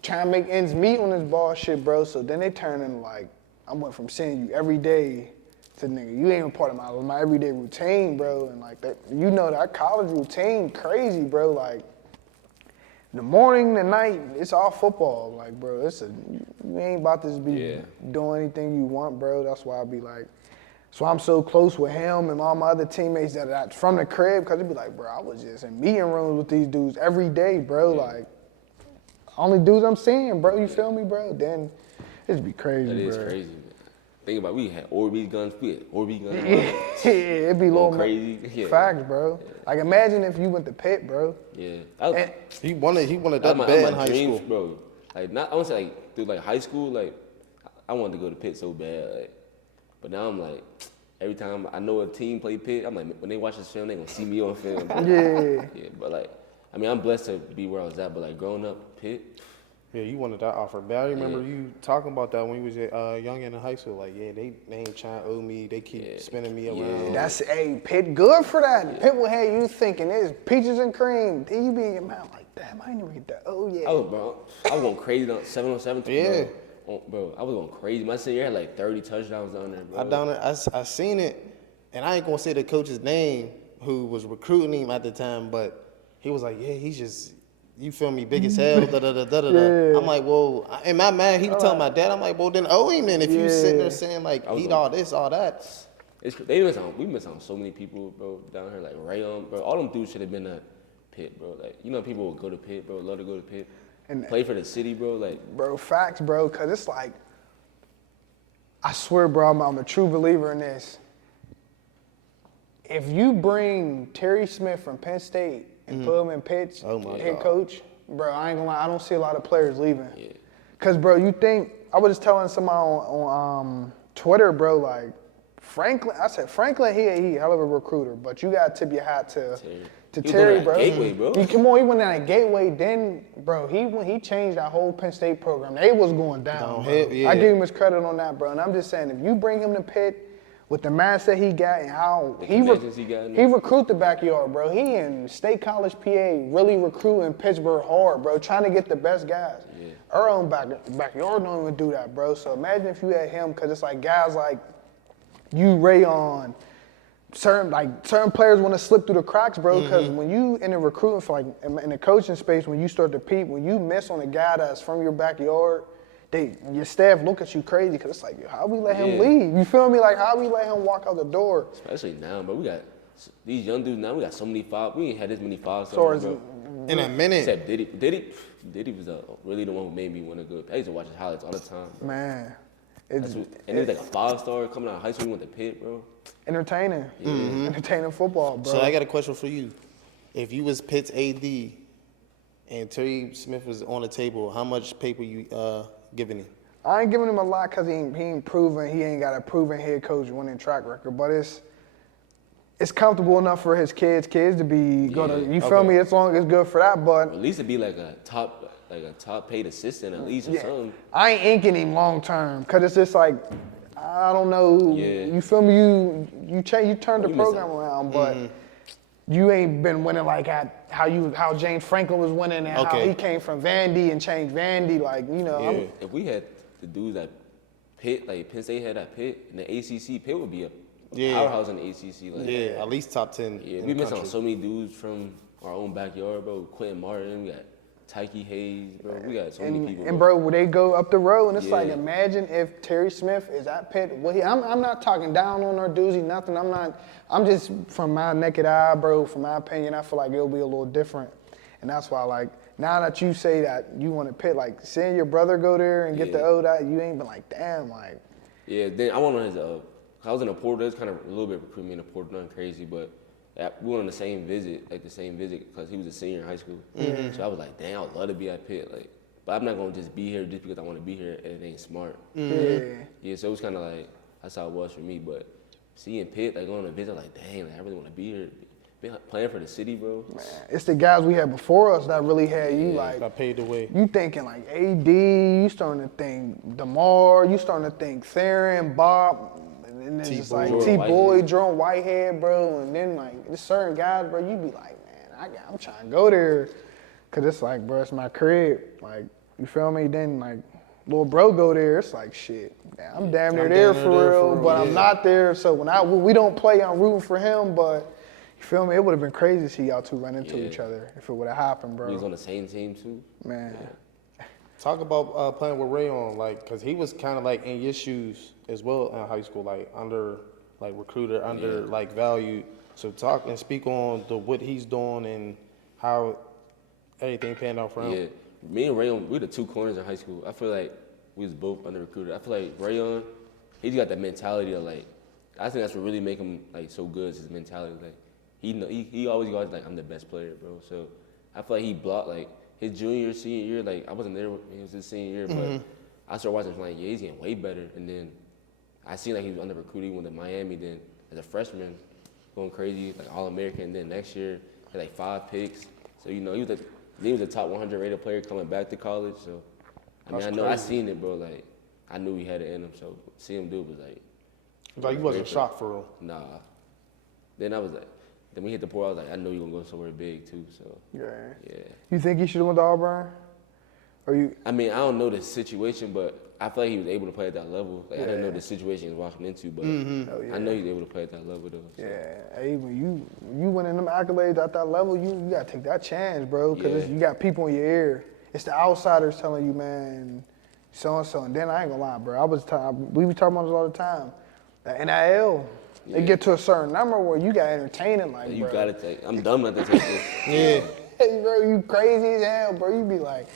trying to make ends meet on this bullshit, bro, so then they turn into, like, I went from seeing you every day to, nigga, you ain't a part of my everyday routine, bro. And like that, you know that college routine crazy, bro. Like the morning, the night, it's all football. Like, bro, you ain't about to be doing anything you want, bro. That's why I be like, so I'm so close with him and all my other teammates that are from the crib, cause it be like, bro, I was just in meeting rooms with these dudes every day, bro. Like, only dudes I'm seeing, bro. You feel me, bro? Then it'd be crazy, bro. That is crazy, man. Think about it, we had Orbeez guns. Yeah, it'd be a little crazy. Facts, bro. Yeah. Like, imagine if you went to Pitt, bro. Yeah. He wanted that bad in high school, bro. Like, I want to say, like, through like high school, like, I wanted to go to Pitt so bad, like, but now I'm like, every time I know a team play Pitt, I'm like, when they watch this film, they gonna see me on film. Yeah, but like, I mean, I'm blessed to be where I was at, but like, growing up, Pitt. Yeah, you wanted that offer. But I remember you talking about that when you was young and in high school. Like, yeah, they ain't trying to owe me. They keep spinning me around. That's, Pitt good for that. Pitt will have you thinking there's peaches and cream. Then you be in your mouth like, damn, I ain't even get that. Oh, yeah. I was going crazy on 7-on-7. Yeah. Bro, I was going crazy. My senior year had like 30 touchdowns down there, bro. I seen it, and I ain't going to say the coach's name who was recruiting him at the time, but he was like, yeah, he's just you feel me, big as hell, da da da da da. Yeah. I'm like, well, in my mind, he was telling my dad, I'm like, well, then owe him then if you sitting there saying like, I was eat like- all this, all that. We miss on so many people, bro, down here, like Rayon, bro. All them dudes should have been at Pitt, bro. Like, you know, people would go to Pitt, bro, love to go to Pitt. And- Play for the city, bro, like. Bro, facts, bro, because it's like, I swear, bro, I'm a true believer in this. If you bring Terry Smith from Penn State and put him in Pitt's Oh my head God. coach, bro, I ain't gonna lie, I don't see a lot of players leaving. Yeah. Because, bro, you think, I was just telling somebody on Twitter, bro, like, Franklin, I said, Franklin, he hell of a recruiter, but you gotta tip your hat to He was Terry, doing bro. that Gateway, bro. He went down at Gateway, then, bro, he changed that whole Penn State program. They was going down, bro. Downhill, yeah. I give him his credit on that, bro. And I'm just saying, if you bring him to Pitt with the mindset he got and how connections he got in he there. recruit the backyard, bro. He in State College, PA, really recruiting Pittsburgh hard, bro, trying to get the best guys. Yeah. Our own backyard don't even do that, bro. So imagine if you had him, because it's like guys like you, Rayon, certain players want to slip through the cracks, bro. Because when you in the recruiting for in the coaching space, when you start to peep, when you miss on a guy that's from your backyard, your staff look at you crazy because it's like, yo, how we let him leave? You feel me? Like how we let him walk out the door? Especially now, bro. We got these young dudes now. We got so many we ain't had this many five So stars, is bro. In a minute. Except Diddy was really the one who made me want to go. I used to watch his highlights all the time. Bro. Man, And he was like a 5-star coming out of high school. He went to Pitt, bro. entertaining. Entertaining football, bro. So I got a question for you. If you was Pitt's AD and Terry Smith was on the table, how much paper you giving him? I ain't giving him a lot because he ain't proven. He ain't got a proven head coach winning track record. But it's comfortable enough for his kids to be gonna. You feel me? As long as it's good for that. But At least to be like a top paid assistant at least or something. I ain't inking him long term because it's just like I don't know. Yeah. You feel me? You turned the You program missing. around, but you ain't been winning like at how James Franklin was winning and how he came from Vandy and changed Vandy. Like you know, If we had the dudes at Pitt, like Penn State had at Pitt, in the ACC, Pitt would be a powerhouse in the ACC. Like, Yeah, at least top 10. Yeah, in we the miss country. on so many dudes from our own backyard, bro. Quentin Martin, we got Tyke Hayes, bro. We got so many people. And bro, when they go up the road, and it's like, Yeah. imagine if Terry Smith is at Pitt. Well, I'm not talking down on our doozy, nothing. I'm just from my naked eye, bro. From my opinion, I feel like it'll be a little different, and that's why, like, now that you say that you want to Pitt, like, seeing your brother go there and get the O that, you ain't been like, damn, like. Yeah, then I went on his. I was in a Porter. That's kind of a little bit recruiting me in a Porter, nothing crazy, but. We went on the same visit, because he was a senior in high school. So I was like, dang, I would love to be at Pitt, like, but I'm not gonna just be here just because I want to be here and it ain't smart. Yeah, so it was kind of like that's how it was for me. But seeing Pitt, like going on a visit, like, dang, like, I really want to be here, playing for the city, bro. Man, it's the guys we had before us that really had you like. Got paid the way. You thinking like AD, you starting to think DeMar, you starting to think Theron, Bob. And then it's like T-Boy, Jerome Whitehead, bro. And then like there's certain guys, bro, you be like, man, I'm trying to go there. Cause it's like, bro, it's my crib. Like, you feel me? Then like little bro go there, it's like shit. I'm damn near there for real, but I'm not there. So when we don't play, I'm rooting for him, but you feel me? It would have been crazy to see y'all two run into each other if it would have happened, bro. We was on the same team too. Man. Talk about playing with Rayon, like, cause he was kind of like in your shoes as well in high school, like under, like recruiter, under like valued. So talk and speak on what he's doing and how everything panned out for him. Yeah, me and Rayon, we the two corners in high school. I feel like we was both under recruited. I feel like Rayon, he's got that mentality of like, I think that's what really make him like so good is his mentality. Like he always goes like, I'm the best player, bro. So I feel like he blocked like his junior, senior year. Like I wasn't there when he was his senior year, but I started watching him like, yeah, he's getting way better. And then I seen like he was under recruited, went to Miami. Then as a freshman, going crazy, like All-American. And then next year, had like 5 picks. So you know he was a top 100 rated player coming back to college. So I mean, I know I seen it, bro. Like I knew he had it in him. So seeing him do it was like You wasn't shocked for real. nah. Then I was like, then we hit the port. I was like, I know you're gonna go somewhere big too. So Yeah. yeah. You think he should have went to Auburn? Or you? I mean, I don't know the situation, but I feel like he was able to play at that level. Like I didn't know the situation he was walking into, but I know he was able to play at that level though. So. Yeah, hey, when you winning them accolades at that level, you gotta take that chance, bro. Because you got people in your ear. It's the outsiders telling you, man, so and so. And then I ain't gonna lie, bro. We be talking about this all the time. The NIL, they get to a certain number where you got entertaining, like, You bro. gotta take. I'm dumb not to take this. Yeah. Hey, bro, you crazy as hell, bro. You be like,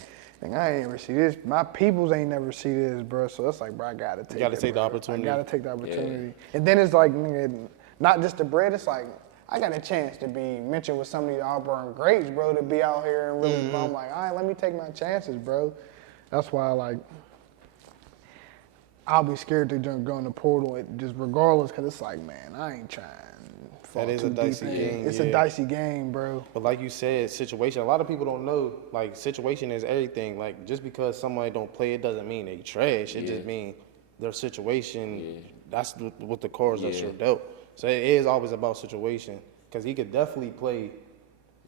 I ain't never see this. My peoples ain't never see this, bro. So it's like, bro, I gotta take it. You gotta take the bro. opportunity. I gotta take the opportunity. And then it's like, nigga, not just the bread. It's like, I got a chance to be mentioned with some of these Auburn greats, bro, to be out here and really, I'm like, all right, let me take my chances, bro. That's why, like, I'll be scared to go in the portal, just regardless, because it's like, man, I ain't trying. That is a dicey game. It's a dicey game, bro. But like you said, situation. A lot of people don't know. Like situation is everything. Like just because somebody don't play, it doesn't mean they trash. It just means their situation. Yeah. That's what the cards that you're dealt. So it is always about situation. Cause he could definitely play.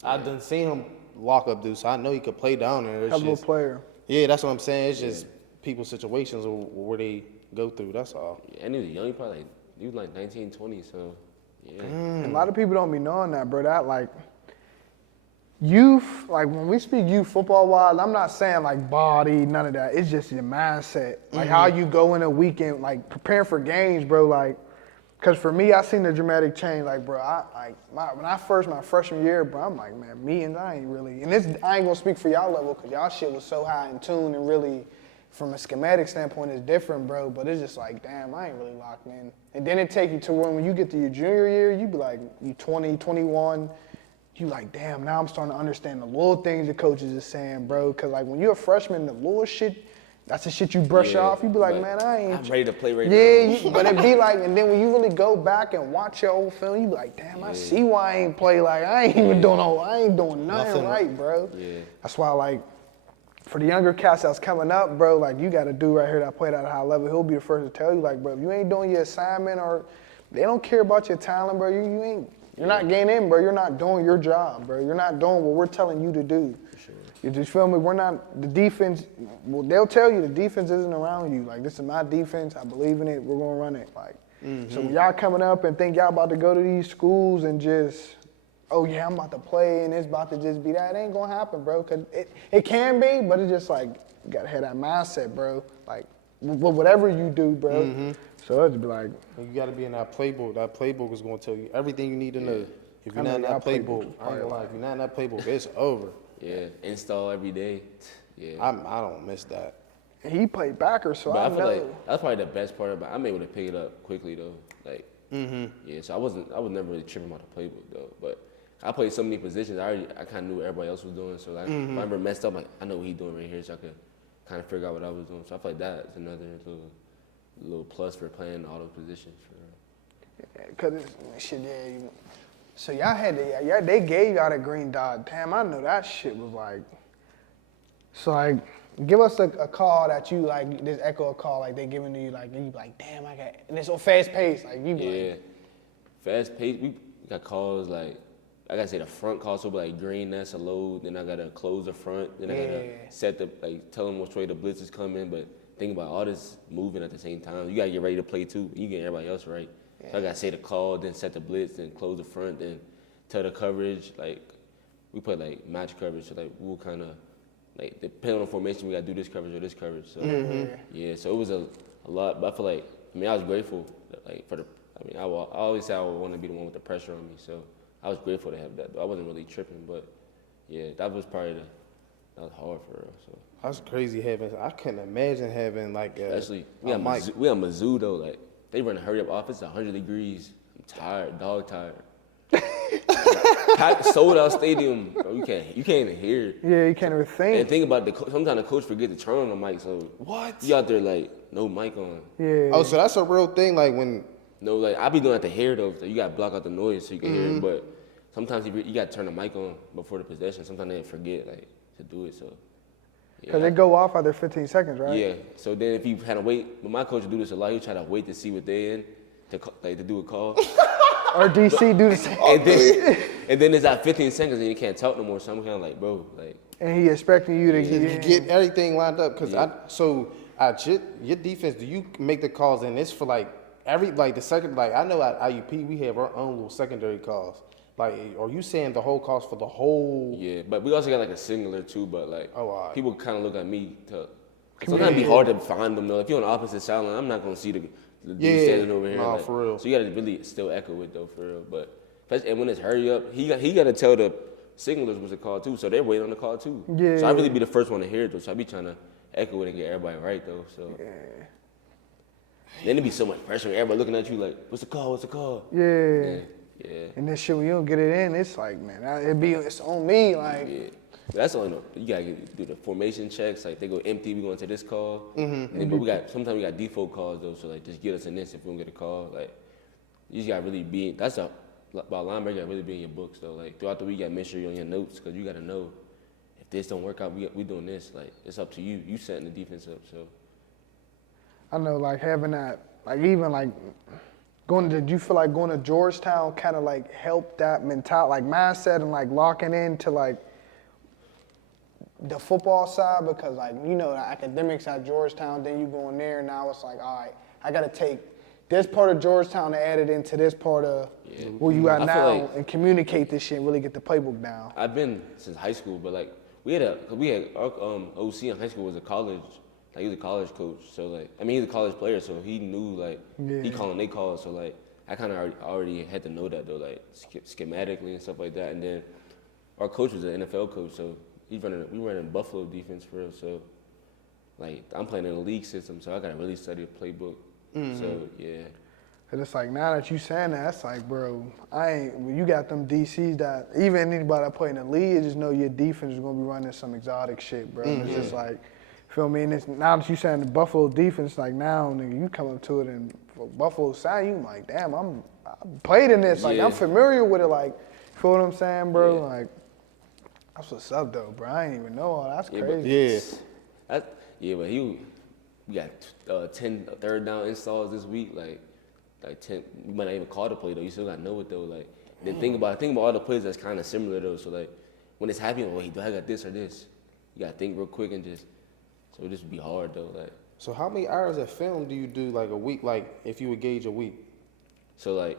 I done seen him lock up dudes, so I know he could play down there. Hell of a player. Yeah, that's what I'm saying. It's just people's situations where they go through. That's all. Yeah, and he was young. He was like 19, 20. So yeah. And a lot of people don't be knowing that, bro. That like youth, like when we speak youth football wise, I'm not saying like body, none of that. It's just your mindset. Like how you go in a weekend, like preparing for games, bro. Like, cause for me, I seen the dramatic change. Like, bro, when I my freshman year, bro, I'm like, man, meetings, I ain't really, and this, I ain't gonna speak for y'all level, cause y'all shit was so high in tune and really, from a schematic standpoint, it's different, bro. But it's just like, damn, I ain't really locked in. And then it take you to when you get to your junior year, you be like, you 20, 21, you like, damn, now I'm starting to understand the little things the coaches is saying, bro. Cause like when you're a freshman, the little shit, that's the shit you brush off. You be like, man, I'm ready to play right now. Yeah, but it be like, and then when you really go back and watch your old film, you be like, damn, I see why I ain't play. Like I ain't even doing nothing right, bro. Yeah. That's why, like, for the younger cats that's coming up, bro, like you got a dude right here that played at a high level. He'll be the first to tell you, like, bro, if you ain't doing your assignment or they don't care about your talent, bro, you're not getting in, bro. You're not doing your job, bro. You're not doing what we're telling you to do. For sure. You just feel me? We're not the defense. Well, they'll tell you the defense isn't around you. Like this is my defense. I believe in it. We're gonna run it. Like so, when y'all coming up and think y'all about to go to these schools and just, oh yeah, I'm about to play and it's about to just be that. It ain't gonna happen, bro. Cause it can be, but it's just like you gotta have that mindset, bro. Like whatever you do, bro. So it'd be like you gotta be in that playbook. That playbook is gonna tell you everything you need to know. If you're not in that playbook, I ain't gonna lie. If you're not in that playbook, it's over. Yeah, install every day. Yeah, I don't miss that. He played backer, so but I feel know. like that's probably the best part about. I'm able to pick it up quickly though. Like, yeah. So I was never really tripping about the playbook though. But I played so many positions. I kind of knew what everybody else was doing. So like, if I ever messed up, like I know what he's doing right here, so I could kind of figure out what I was doing. So I feel like that's another little plus for playing all those positions. Cause shit, yeah. So y'all had they gave y'all the green dot. Damn, I know that shit was like. So like, give us a call that you like, this echo call like they giving to you, like, and you be like, damn, I got, and it's so fast paced, like you be like. Fast paced. We got calls like, I gotta say the front call, so like green, that's a load. Then I gotta close the front. Then I gotta set tell them which way the blitz is coming. But think about all this moving at the same time. You gotta get ready to play too. You get everybody else right. So I gotta say the call, then set the blitz, then close the front, then tell the coverage. Like we play like match coverage, so like we'll kind of like depending on the formation, we gotta do this coverage or this coverage. So yeah, so it was a lot. But I feel like I was grateful like for the. I mean, I always say I want to be the one with the pressure on me. So I was grateful to have that. I wasn't really tripping, but yeah, that was probably that was hard for real. So that's crazy having. I couldn't imagine having like especially we on Mizzou though, like. They run a hurry up office, 100 degrees. I'm tired, dog tired. Packed, sold out stadium, bro. You can't even hear. Yeah, you can't even think. And think about sometimes the coach forget to turn on the mic, so what? You out there like no mic on. Yeah. Oh, so that's a real thing, like when. No, like I be doing it to hear though, so you gotta block out the noise so you can hear it. But sometimes you gotta turn the mic on before the possession. Sometimes they forget like to do it, so. Because they go off after 15 seconds, right? Yeah. So then if you had to wait, but my coach would do this a lot. He would try to wait to see what they in to do a call. Or DC do the same. And then it's at 15 seconds and you can't talk no more. So I'm kind of like, bro, like. And he expecting you to get everything lined up. Cause Yeah. your defense, do you make the calls and it's for like the second, like I know at IUP we have our own little secondary calls. Like, are you saying the whole calls for the whole? Yeah, but we also got like a singular too. But like, Oh, all right. people kind of look at me to. Sometimes it be hard to find them though. If you're on the opposite sideline, I'm not gonna see the dude standing over here. Nah, like, for real. So you gotta really still echo it though, for real. But and when it's hurry up, he got to tell the signalers what's the call too. So they're waiting on the call too. Yeah. So I really be the first one to hear it though. So I be trying to echo it and get everybody right though. So. Yeah. Then it be so much pressure. Everybody looking at you like, what's the call? What's the call? Yeah. Yeah. And this shit, when you don't get it in, it's like, man, it's on me. Like, Yeah. That's all I know. You gotta do the formation checks. Like they go empty, we go into this call. Mm-hmm. But sometimes we got default calls though. So like, just get us in this if we don't get a call. Like, you just gotta really be. That's about linebacker. You gotta really be in your books though. Like throughout the week, you gotta make sure you're on your notes because you gotta know if this don't work out, we doing this. Like it's up to you. You setting the defense up. So. I know, like having that, like even like did you feel like going to Georgetown kind of like helped that mentality, like mindset and like locking into like the football side? Because like, you know, the academics at Georgetown, then you go in there and now it's like, all right, I got to take this part of Georgetown and add it into this part of where you at I feel now like- and communicate this shit and really get the playbook down. I've been since high school, but like we had our OC in high school was a college, like he was a college coach. So like I mean he's a college player, so he knew like he calling they calls. So like I kind of already had to know that though, like schematically and stuff like that. And then our coach was an NFL coach, so we running Buffalo defense for real. So like I'm playing in a league system, so I gotta really study the playbook. So yeah. And it's like, now that you saying that, it's like, bro, when you got them DCs that, even anybody that play in the league, just know your defense is going to be running some exotic shit, bro. And it's just like, feel me? And it's, now that you saying the Buffalo defense, like now, nigga, you come up to it and for Buffalo side, you like, damn, I played in this. Like, I'm familiar with it. Like, feel what I'm saying, bro? Yeah. Like, that's what's up, though, bro. I ain't even know all that. That's Yeah, crazy. but we got 10 third down installs this week, like 10. You might not even call the play though. You still gotta know it though. Like then think about all the plays that's kind of similar though. So like when it's happening, wait, do I got this or this? You gotta think real quick and just. So it just be hard though. Like So how many hours of film do you do like a week? Like if you would gauge a week? so like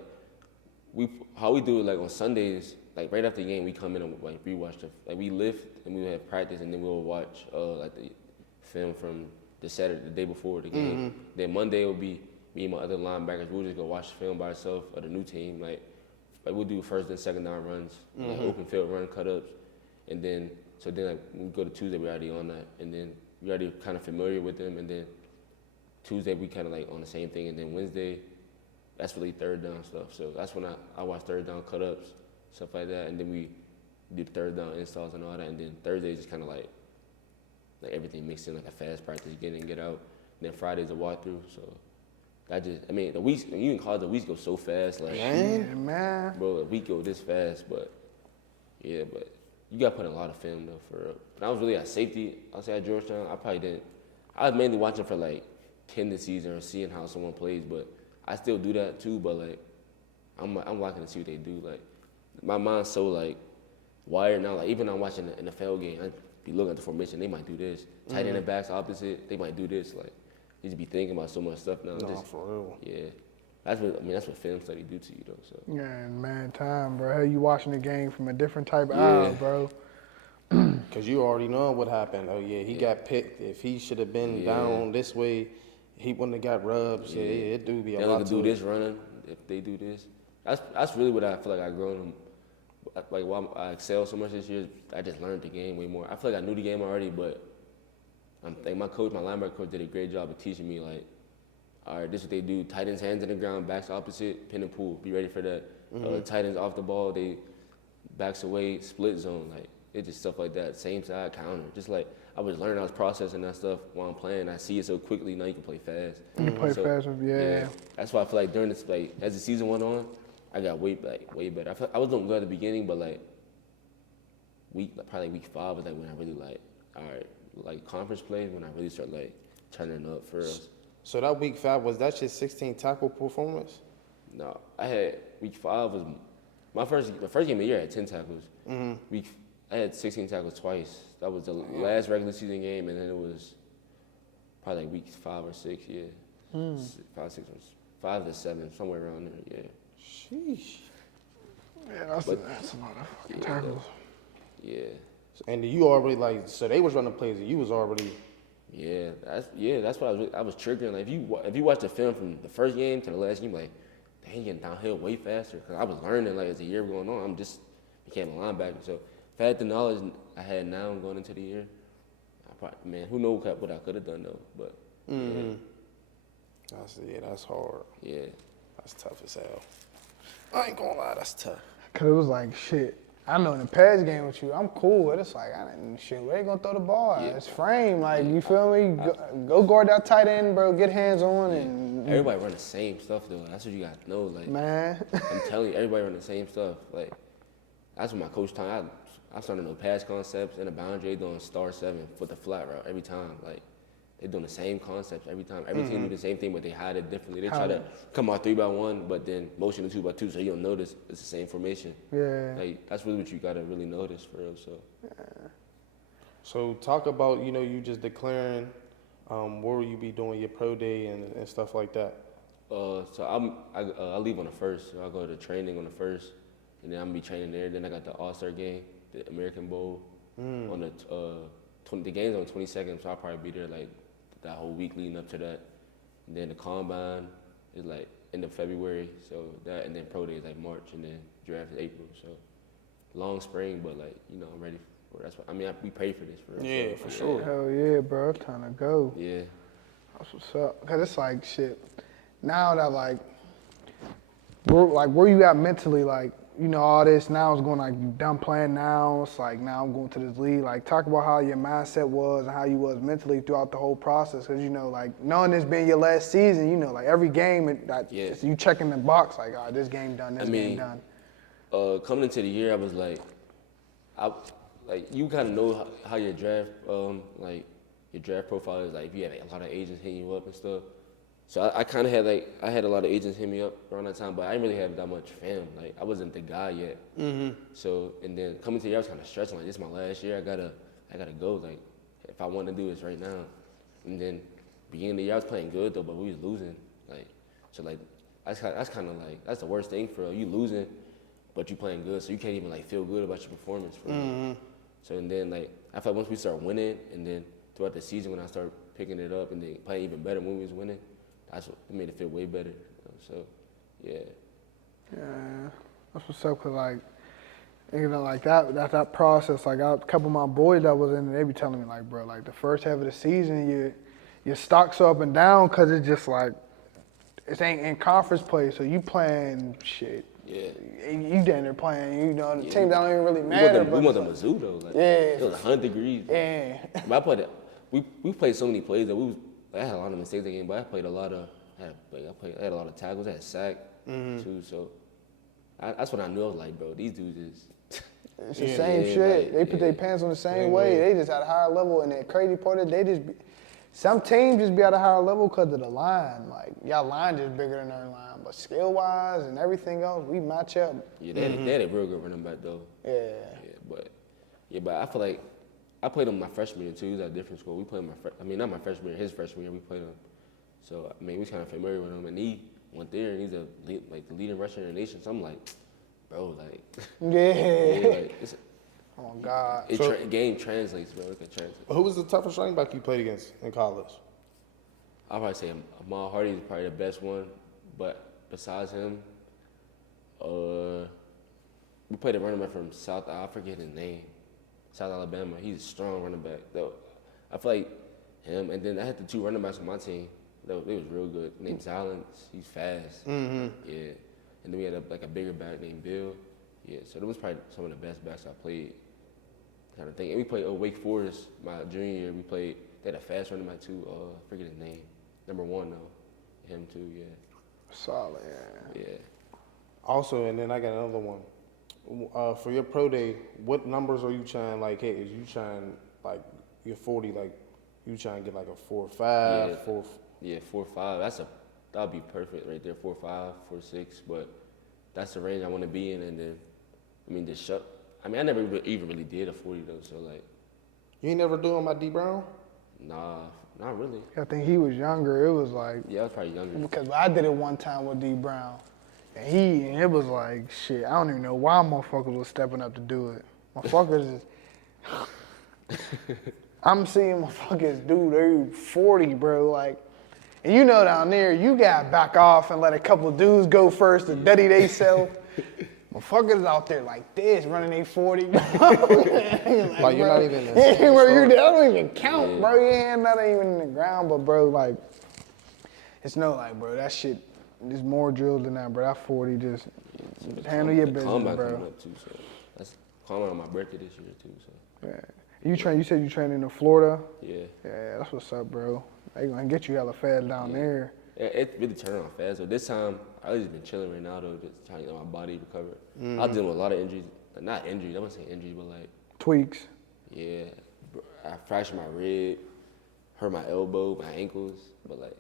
how we do it like on Sundays. Like right after the game, we come in and like rewatch we lift and we have practice and then we'll watch like the film from the day before the game. Then Monday will be me and my other linebackers. We'll just go watch the film by ourselves of the new team. Like we'll do first and second down runs, like open field run cut ups, and then like when we go to Tuesday, we're already on that, and then we're already kind of familiar with them, and then Tuesday we kind of like on the same thing, and then Wednesday, that's really third down stuff. So that's when I watch third down cut ups, stuff like that, and then we do third down installs and all that, and then Thursday just kind of like everything mixed in like a fast practice, get in, get out. And then Friday's a walkthrough. So the weeks, you in college, the weeks go so fast. Like, Yeah, man. bro, the week go this fast, but you got to put in a lot of film though. For real. When I was really at safety, I'll say at Georgetown, I probably didn't. I was mainly watching for like tendencies or seeing how someone plays, but I still do that too. But like, I'm watching to see what they do. Like, my mind's so like wired now. Like even when I'm watching the NFL game, I be looking at the formation. They might do this. Tight end and backs opposite. They might do this. Like, you just be thinking about so much stuff now. No, for real. Yeah, that's what film study do to you though. So. Yeah, man, time, bro. Hey, you watching the game from a different type of eye, bro. Because you already know what happened. Oh, yeah, he got picked. If he should have been down this way, he wouldn't have got rubs. Yeah, it do be a lot to do this running if they do this. That's really what I feel like I grown. Like why I excel so much this year, I just learned the game way more. I feel like I knew the game already, but my linebacker coach did a great job of teaching me like, all right, this is what they do. Tight ends hands in the ground, backs opposite, pin and pull. Be ready for that. Tight ends off the ball, they backs away, split zone. Like it's just stuff like that. Same side counter. Just like I was learning, I was processing that stuff while I'm playing. I see it so quickly. Now you can play fast. You play fast, yeah. That's why I feel like during this, like as the season went on, I got way better. I was doing good at the beginning, but like probably week 5 was like when I really like, all right, like conference play when I really start like turning up for us. So that week 5, was that your 16 tackle performance? No, I had week 5 was the first game of the year. I had 10 tackles. I had 16 tackles twice. That was the last regular season game, and then it was probably like week 5 or 6, yeah. 5, 6, 5 to 7, somewhere around there, yeah. Sheesh. Yeah, that's a lot of fucking tackles. Yeah. And you already like, so they was running plays and you was already. Yeah, that's what I was triggering. Like if you watch the film from the first game to the last game, like they ain't getting downhill way faster. Cause I was learning like as the year going on. I'm just became a linebacker. So if I had the knowledge I had now going into the year, man, who knows what I could have done though. But That's hard. yeah, That's tough as hell. I ain't gonna lie, that's tough. Cause it was like shit. I know in the pass game with you, I'm cool. But it's like I didn't shit. Where they gonna throw the ball? Yeah. It's frame. Like you feel me? Go guard that tight end, bro. Get hands on and everybody run the same stuff though. That's what you gotta know. Like man. I'm telling you, everybody run the same stuff. Like that's what my coach taught. I started to know pass concepts and a boundary doing star 7 foot the flat route every time. Like they doing the same concepts every time. Every team do the same thing, but they hide it differently. They try to come out 3-by-1, but then motion to 2-by-2, so you don't notice it's the same formation. Yeah. Like that's really what you gotta really notice for real. So. So talk about, you just declaring, where will you be doing your pro day and stuff like that? So I leave on the 1st. So I go to training on the 1st, and then I'm gonna be training there. Then I got the All-Star game, the American Bowl, on the game's on the 22nd. So I'll probably be there like that whole week leading up to that. And then the combine is like end of February. So that, and then pro day is like March, and then draft is April. So long spring, but like I'm ready for. That's what I mean. We paid for this for real. Yeah, for sure. Hell yeah, bro. Time to go. Yeah. That's what's up. Cause it's like shit. Now that like, where you at mentally? Like, all this now is going like you done playing now. It's like now I'm going to this league. Like, talk about how your mindset was and how you was mentally throughout the whole process. Cause like knowing this being your last season, like every game, you checking the box. Like, all right, this game done. This game done. Coming into the year, I was like, you kind of know how your draft, your draft profile is like. If you have a lot of agents hitting you up and stuff. So I kind of had I had a lot of agents hit me up around that time, but I didn't really have that much fam. Like I wasn't the guy yet. So and then coming to the year, I was kind of stressing. Like this is my last year. I gotta go. Like if I want to do this right now. And then beginning of the year, I was playing good though, but we was losing. Like so like that's kind of like that's the worst thing for you losing, but you playing good, so you can't even like feel good about your performance. So and then like I felt once we start winning, and then throughout the season when I started picking it up and then playing even better when we was winning. That's what it made it feel way better. So, yeah. Yeah, that's what's up. Cause like, like that process. Like a couple of my boys that was in, they be telling me like, bro, like the first half of the season, your stocks are up and down. Cause it's just like, it ain't in conference play. So you playing shit. Yeah. You down there playing. The team that don't even really matter. We want the Mizzou though. Like, it was 100 degrees. Bro. Yeah. But I played it. We played so many plays that I had a lot of mistakes that game, but I played a lot of. I had a lot of tackles. I had sack too. So that's what I knew. I was like, bro, these dudes is. It's the same shit. They put their pants on the same way. They just at a higher level, and the crazy part is some teams just be at a higher level because of the line. Like y'all line just bigger than our line, but skill wise and everything else, we match up. Yeah, they had a real good running back though. Yeah, but I feel like. I played him my freshman year too. He was at a different school. We played him not my freshman year, his freshman year. We played him. So we was kind of familiar with him, and he went there, and he's the leading rusher in the nation. So I'm like, bro, like, oh God, game translates, bro. It can translate. Who was the toughest running back you played against in college? I'll probably say Ahmad Hardy is probably the best one, but besides him, we played a running back from South. I forget his name. South Alabama. He's a strong running back. Though I feel like him, and then I had the 2 running backs on my team. They was real good. Named Silence. He's fast. Yeah. And then we had a bigger back named Bill. Yeah. So that was probably some of the best backs I played. Kind of thing. And we played Wake Forest my junior year. We played. They had a fast running back too. I forget his name. Number 1 though. Him too. Yeah. Solid. Yeah. Also, and then I got another one. For your pro day, what numbers are you trying? Like, hey, is you trying like you're 40? Like, you trying to get like a 4 or 5? Yeah, 4. Yeah, 4 or 5. That'd be perfect right there. 4 or 5, 4 or 6. But that's the range I want to be in. And then, I mean, I never even really did a 40 though. So like, You ain't never doing my D Brown? nah, not really. I think he was younger. It was like, Yeah, I was probably younger. because I did it one time with D Brown. And it was like, shit, I don't even know why motherfuckers was stepping up to do it. Motherfuckers is, I'm seeing motherfuckers do, they 40, bro, like, and you know down there, you gotta back off and let a couple of dudes go first and dirty they self. Motherfuckers out there like this, running they 40. Like You're not even in the yeah, bro, start. I don't even count, bro. Your hand not even in the ground, but bro, like, it's no like, bro, that shit, there's more drill than that, bro. That 40 just handle your business, Combine bro. coming up too, so that's combine on my birthday this year too. So Yeah. You said you train in Florida? yeah, Yeah, that's what's up, bro. They gonna get you hella fast down there. it really turned on fast. So this time I just been chilling right now though, just trying to get my body recovered. I was dealing with a lot of injuries, not injuries. I wouldn't say injuries, but like Tweaks. yeah, I fractured my rib, hurt my elbow, my ankles, but like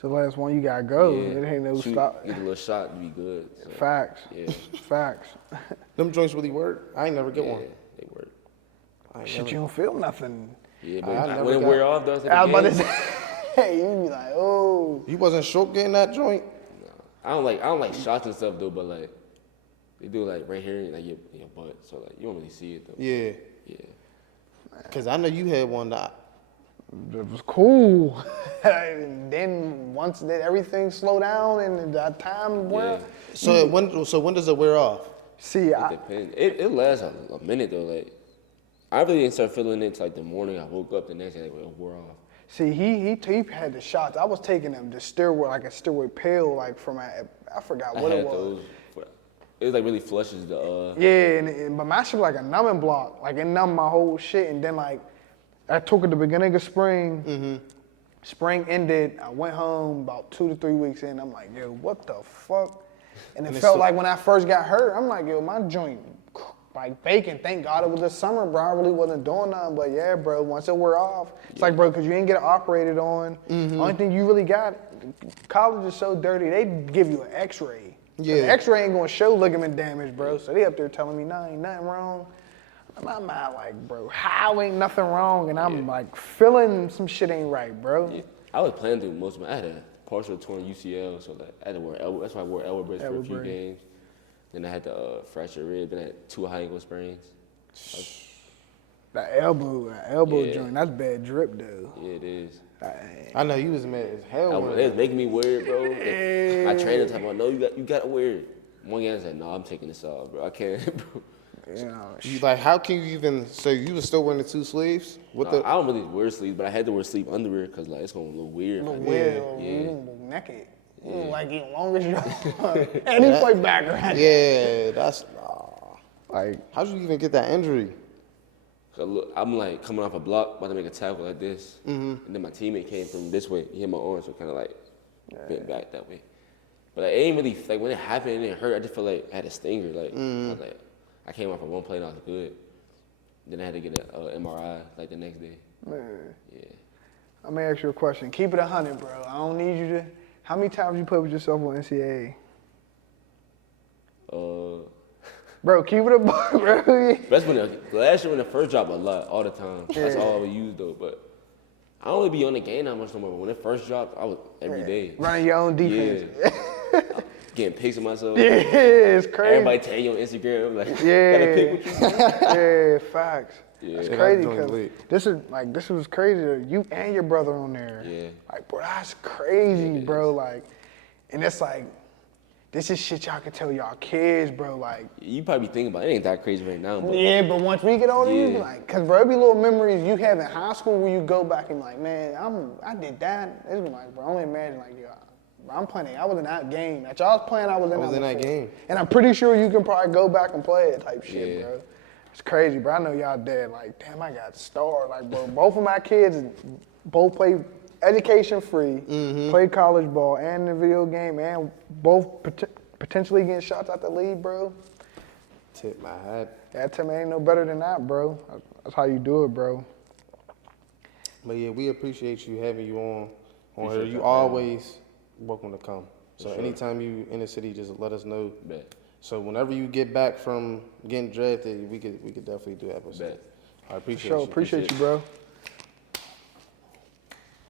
So last one you gotta go. yeah, It ain't no shoot, stop. get a little shot to be good. So, Facts. Yeah, Facts. Them joints really work. I ain't never get yeah, one. they work. I ain't Shit, never- you don't feel nothing. Yeah, I but never when it got- wear off, though, it's like I a was about to game. say, hey, you be like, oh. You wasn't shook getting that joint? I don't like shots and stuff though, but like they do like right here, like your butt, so like you don't really see it though. Yeah. Yeah. Cause I know you had one that It was cool. And then once that everything slowed down and that time went, Yeah. So when does it wear off? see, It depends. It lasts a minute though. Like I really didn't start feeling it until like the morning. I woke up the next day, like it wore off. see, he had the shots. I was taking them, the steroid, like a steroid pill, like from I forgot what I it had was. those. It was like really flushes the. Yeah, but my shit was like a numbing block. Like it numbed my whole shit. And then like I took it the beginning of spring. Mm-hmm. Spring ended. I went home about 2 to 3 weeks in. I'm like, yo, what the fuck? And it And it's felt so- like when I first got hurt, I'm like, yo, my joint like bacon. Thank God it was the summer, bro. I really wasn't doing nothing. But yeah, bro, once it wore off, it's like, bro, because you ain't get it operated on. Only thing you really got, college is so dirty, they give you an x-ray. Yeah. The x-ray ain't gonna show ligament damage, bro. So they up there telling me, nah, ain't nothing wrong. I'm not like, bro, how ain't nothing wrong? And I'm like feeling some shit ain't right, bro. Yeah. I was planning to do most of my. I had a partial torn UCL, so like I had to wear elbow. That's why I wore elbow brace for Elbow a few brace. games. Then I had to fracture rib. Then I had 2 high ankle sprains. That elbow Yeah. joint, that's bad drip though. Yeah, it is. I know you was mad as hell. when- They was making me wear it, bro. My trainer told me, "No, you got to wear it." One guy said, "No, I'm taking this off, bro. I can't, bro." You know, You like, how can you even? So you was still wearing the 2 sleeves? What I the? don't really wear sleeves, but I had to wear sleeve underwear because like it's gonna look weird. a little if I weird, did. you Yeah. look naked. You look like you long as you and he play background. Yeah, that's. Like, How'd you even get that injury? 'Cause look, I'm like coming off a block, about to make a tackle like this, and then my teammate came from this way. He hit my arm, so kind of like bent back that way. But like, it ain't really like when it happened, it didn't hurt. I just felt like I had a stinger. Like I was like, I came off of one play and I was good. Then I had to get an MRI like the next day. man, Yeah. I'm gonna ask you a question. Keep it 100, bro. I don't need you to. How many times you played with yourself on NCAA? Bro, keep it a bar, bro. That's when last year when the first dropped a lot, all the time. That's all I would use though. But I don't really be on the game that much no more. But when it first dropped, I was every day. Running your own defense. Yeah. Getting pics of myself. Yeah, it's crazy. Everybody tag you on Instagram. Like, Yeah. gotta pick what you Yeah, facts. Yeah. That's Yeah, crazy that joint because lit. this was crazy. You and your brother on there. Yeah. Like, bro, that's crazy, Yeah, it bro. Like, and it's like, this is shit y'all can tell y'all kids, bro. Like, You probably think about it. It ain't that crazy right now, but yeah, but once we get older, you be Yeah. like, cause bro, it be little memories you have in high school where you go back and like, man, I did that. It's been like, bro, only imagine like, yo, I'm playing. I was in that game that y'all was playing. I was in that that game. and I'm pretty sure you can probably go back and play it type shit, Yeah. bro. It's crazy, bro. I know y'all dead. Like, damn, I got stars. Like, bro, both of my kids both play education free, play college ball and the video game, and both potentially getting shots out the league, bro. Tip my hat. That to me ain't no better than that, bro. That's how you do it, bro. But yeah, we appreciate you having you on here. Appreciate You that, always welcome to come. So For sure. anytime you in the city, just let us know. Bet. So whenever you get back from getting drafted, we could definitely do episodes. Bet. I appreciate Sure, you. appreciate you, bro.